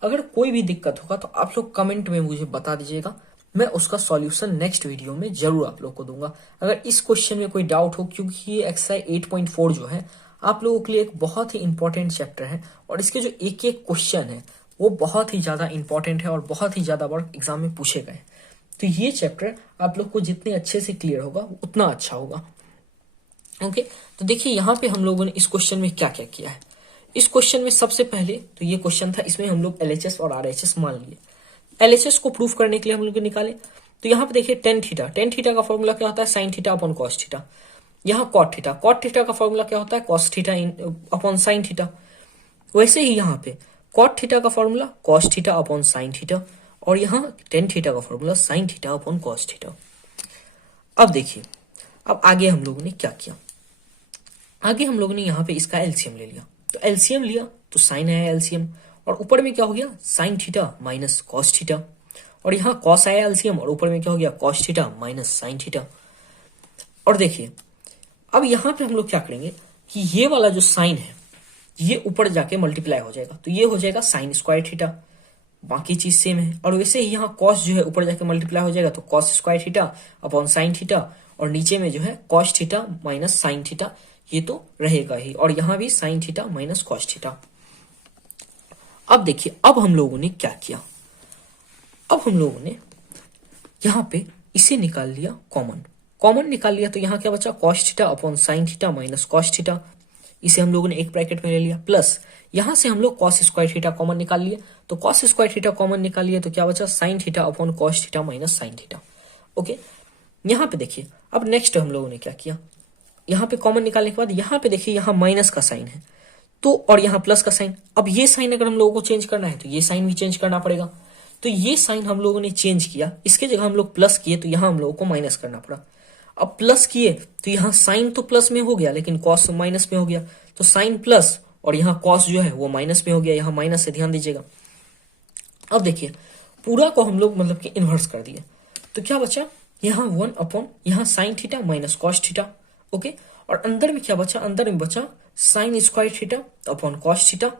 अगर कोई भी दिक्कत होगा तो आप लोग कमेंट में मुझे बता दीजिएगा, मैं उसका सॉल्यूशन नेक्स्ट वीडियो में जरूर आप लोग को दूंगा। अगर इस क्वेश्चन में कोई डाउट हो, क्योंकि ये एक्सरसाइज 8.4 जो है आप लोगों के लिए एक बहुत ही इंपॉर्टेंट चैप्टर है और इसके जो एक एक क्वेश्चन है वो बहुत ही ज्यादा इंपॉर्टेंट है और बहुत ही ज्यादा बार एग्जाम में पूछे गए। तो ये चैप्टर आप लोग को जितने अच्छे से क्लियर होगा उतना अच्छा होगा। ओके, तो देखिए यहाँ पे हम लोगों ने इस क्वेश्चन में क्या क्या किया है। इस क्वेश्चन में सबसे पहले तो ये क्वेश्चन था, इसमें हम लोग एलएचएस और आरएचएस मान लिए। एलएचएस को प्रूफ करने के लिए हम लोग निकाले, तो यहाँ पे देखिए टेन थीटा का फॉर्मूला क्या होता है, sine theta upon cos theta. यहाँ कॉट थीटा का फॉर्मूला क्या होता है, cos theta upon sine theta. वैसे ही यहाँ पे कॉट थीटा का formula cos theta upon sine theta और यहाँ टेन थीटा का formula sine theta upon cos theta. अब देखिए अब आगे हम लोगों ने क्या किया, आगे हम लोगों ने यहाँ पे इसका एलसीएम ले लिया, तो एलसीएम लिया तो साइन आया एलसीएम और ऊपर में क्या हो गया, sign theta minus cos theta और यहाँ कॉस आया एलसीएम और ऊपर में क्या हो गया, cos theta minus sign theta. और देखिए अब यहाँ पे हम लोग क्या करेंगे कि ये वाला जो साइन है ये ऊपर जाके मल्टीप्लाई हो जाएगा, तो ये हो जाएगा साइन स्क्वायर थीटा, बाकी चीज सेम है। और वैसे ही यहाँ कॉस जो है ऊपर जाके मल्टीप्लाई हो जाएगा, तो cos square theta upon sine theta और नीचे में जो है cos theta minus sine theta, ये तो रहेगा ही। और यहाँ भी sign theta minus cos theta. अब देखिए अब हम लोगों ने क्या किया, अब हम लोगों ने यहाँ पे इसे निकाल लिया कॉमन निकाल लिया, तो यहाँ क्या बचा, cos theta upon sine theta minus cos theta, इसे हम लोगों ने एक ब्रैकेट में ले लिया, प्लस यहां से हम लोग कॉस स्क्वायर थीटा कॉमन निकाल लिए, तो कॉस स्क्वायर थीटा कॉमन निकाल लिया तो क्या बचा, sign theta upon cos theta minus sign theta. Okay, यहाँ पे देखिए अब नेक्स्ट हम लोगों ने क्या किया, यहाँ पे कॉमन निकालने के बाद यहाँ पे देखिए यहाँ माइनस का साइन है तो और यहाँ प्लस का साइन। अब ये साइन अगर हम लोगों को चेंज करना है तो ये साइन भी चेंज करना पड़ेगा, तो ये साइन हम लोगों ने चेंज किया, इसके जगह हम लोग प्लस किए तो यहाँ हम लोगों को माइनस करना पड़ा। अब प्लस किए तो यहाँ साइन तो प्लस में हो गया लेकिन कॉस माइनस में हो गया, तो साइन प्लस और यहाँ कॉस जो है वो माइनस में हो गया, यहाँ माइनस है, ध्यान दीजिएगा। अब देखिए पूरा को हम लोग मतलब कि इन्वर्स कर दिए, तो क्या बचा, यहाँ 1 अपॉन यहाँ sine theta minus cos theta. Okay, और अंदर में क्या बचा, अंदर में बचा sine square theta upon cos theta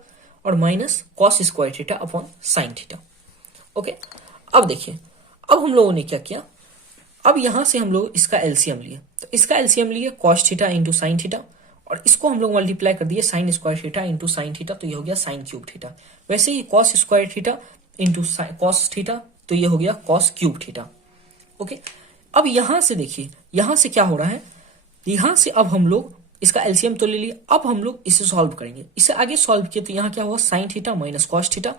और minus cos square theta upon sine theta. Okay, अब देखिए अब हम लोगों ने क्या किया, अब यहां से हम लोग इसका एलसीएम लिए, तो इसका एलसीएम लिए cos theta into sine theta, और इसको हम लोग मल्टीप्लाई कर दिए sine square theta into sine theta, तो ये हो गया साइन क्यूब थीटा। वैसे ही cos square theta into cos theta, तो ये हो गया कॉस क्यूब थीटा। ओके, अब यहां से देखिए यहां से क्या हो रहा है, यहां से अब हम लोग इसका एलसीएम तो ले लिया, अब हम लोग इसे सॉल्व करेंगे। इसे आगे सॉल्व किए तो यहाँ क्या हुआ, sign theta minus cos theta,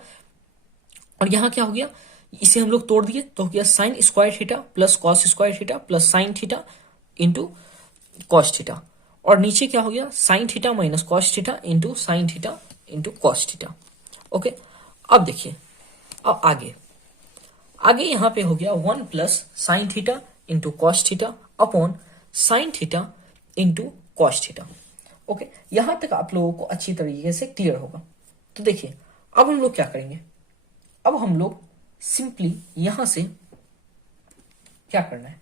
और यहाँ क्या हो गया, इसे हम लोग तोड़ दिए तो हो गया sine square theta plus cos square theta plus sine theta into cos theta, और नीचे क्या हो गया, sign theta minus cos theta into sine theta into cos theta. Okay, अब देखिए अब आगे आगे यहाँ पे हो गया 1 plus sine theta into cos theta upon sine theta into cos theta. Okay, यहां तक आप लोगों को अच्छी तरीके से क्लियर होगा। तो देखिए अब हम लोग क्या करेंगे, अब हम लोग सिंपली यहां से क्या करना है,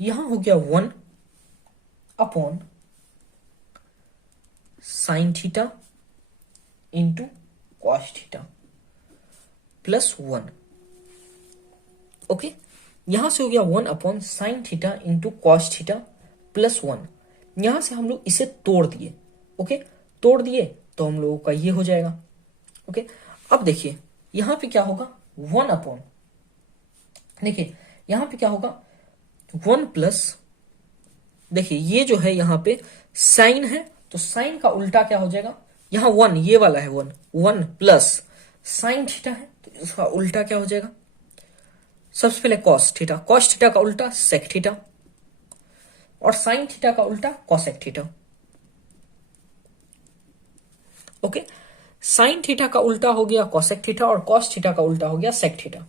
यहां हो गया 1 upon sine theta into cos theta plus 1। Okay, यहां से हो गया 1 upon sine theta into cos theta plus 1। यहां से हम लोग इसे तोड़ दिए। ओके, तोड़ दिए तो हम लोगों का ये हो जाएगा। ओके, अब देखिए यहां पे क्या होगा, 1 अपॉन, देखिए यहां पे क्या होगा 1 प्लस, देखिए ये जो है यहां पे साइन है तो साइन का उल्टा क्या हो जाएगा, यहां 1 ये वाला है 1 प्लस साइन थीटा है तो इसका उल्टा क्या हो जाएगा, सबसे पहले कॉस थीटा का उल्टा सेक थीटा और साइन थीटा का उल्टा cosec theta. Okay, sine theta का उल्टा हो गया कॉसेक थीटा और कॉस थीटा का उल्टा हो गया सेक थीटा,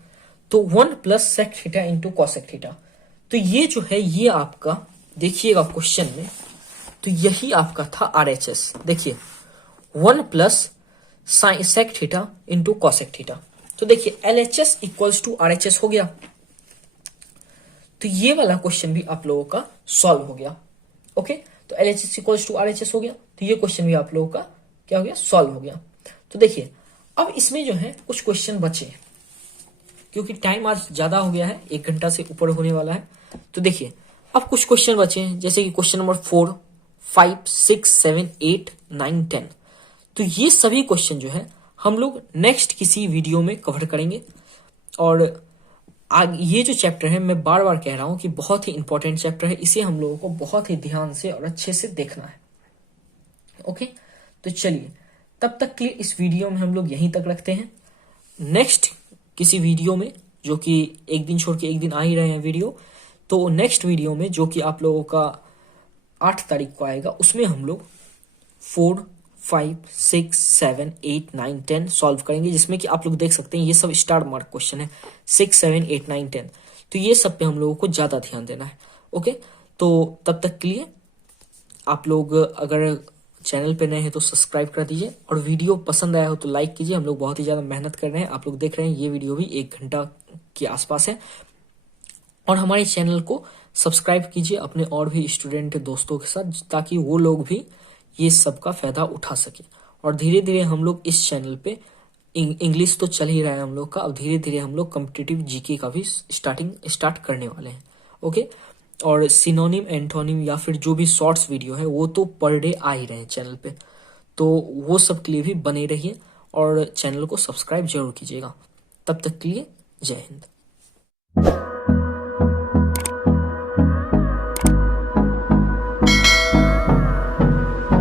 तो 1 plus sec theta into cosec theta. तो ये जो है ये आपका देखिएगा क्वेश्चन में, तो यही आपका था आरएचएस। देखिए 1 plus sec theta into cosec theta, तो देखिए एलएचएस इक्वल्स टू आरएचएस हो गया। तो ये वाला क्वेश्चन भी आप लोगों का सॉल्व हो गया। ओके, तो एलएचएस इक्वल्स टू आरएचएस हो गया, तो ये क्वेश्चन भी आप लोगों का क्या हो गया, सॉल्व हो गया। तो देखिए अब इसमें जो है कुछ क्वेश्चन बचे, क्योंकि टाइम आज ज्यादा हो गया है, 1 घंटा से ऊपर होने वाला है। तो देखिए अब कुछ क्वेश्चन बचे हैं, जैसे कि क्वेश्चन नंबर 4, 5, 6, 7, 8, 9, 10। तो ये सभी क्वेश्चन जो है हम लोग नेक्स्ट किसी वीडियो में कवर करेंगे। और ये जो चैप्टर है मैं बार बार कह रहा हूं कि बहुत ही इंपॉर्टेंट चैप्टर है, इसे हम लोगों को बहुत ही ध्यान से और अच्छे से देखना है। ओके, तो चलिए तब तक के लिए इस वीडियो में हम लोग यहीं तक रखते हैं। नेक्स्ट किसी वीडियो में, जो कि एक दिन छोड़ के एक दिन आ ही रहे हैं वीडियो, तो नेक्स्ट वीडियो में जो कि आप लोगों का 8 तारीख को आएगा, उसमें हम लोग 4, 5, 6, 7, 8, 9, 10 सॉल्व करेंगे, जिसमें कि आप लोग देख सकते हैं ये सब स्टार मार्क क्वेश्चन है, 6, 7, 8, 9, 10। तो ये सब पे हम लोगों को ज्यादा ध्यान देना है। ओके, तो तब तक के लिए आप लोग अगर चैनल पे नए हैं तो सब्सक्राइब कर दीजिए, और वीडियो पसंद आया हो तो लाइक कीजिए। हम लोग बहुत ही ज्यादा मेहनत कर रहे हैं, आप लोग देख रहे हैं ये वीडियो भी 1 घंटा के आसपास है। और हमारे चैनल को सब्सक्राइब कीजिए अपने और भी स्टूडेंट दोस्तों के साथ, ताकि वो लोग भी ये सब का फायदा उठा सके। और धीरे धीरे हम लोग इस चैनल पे इंग्लिश तो चल ही रहा है हम लोग का, अब धीरे धीरे हम लोग कॉम्पिटिटिव जीके का भी स्टार्ट करने वाले हैं। ओके, और सिनोनिम, एंटोनिम या फिर जो भी शॉर्ट्स वीडियो है वो तो पर डे आ ही रहे हैं चैनल पे, तो वो सब के लिए भी बने रहिए और चैनल को सब्सक्राइब जरूर कीजिएगा। तब तक के लिए जय हिंद।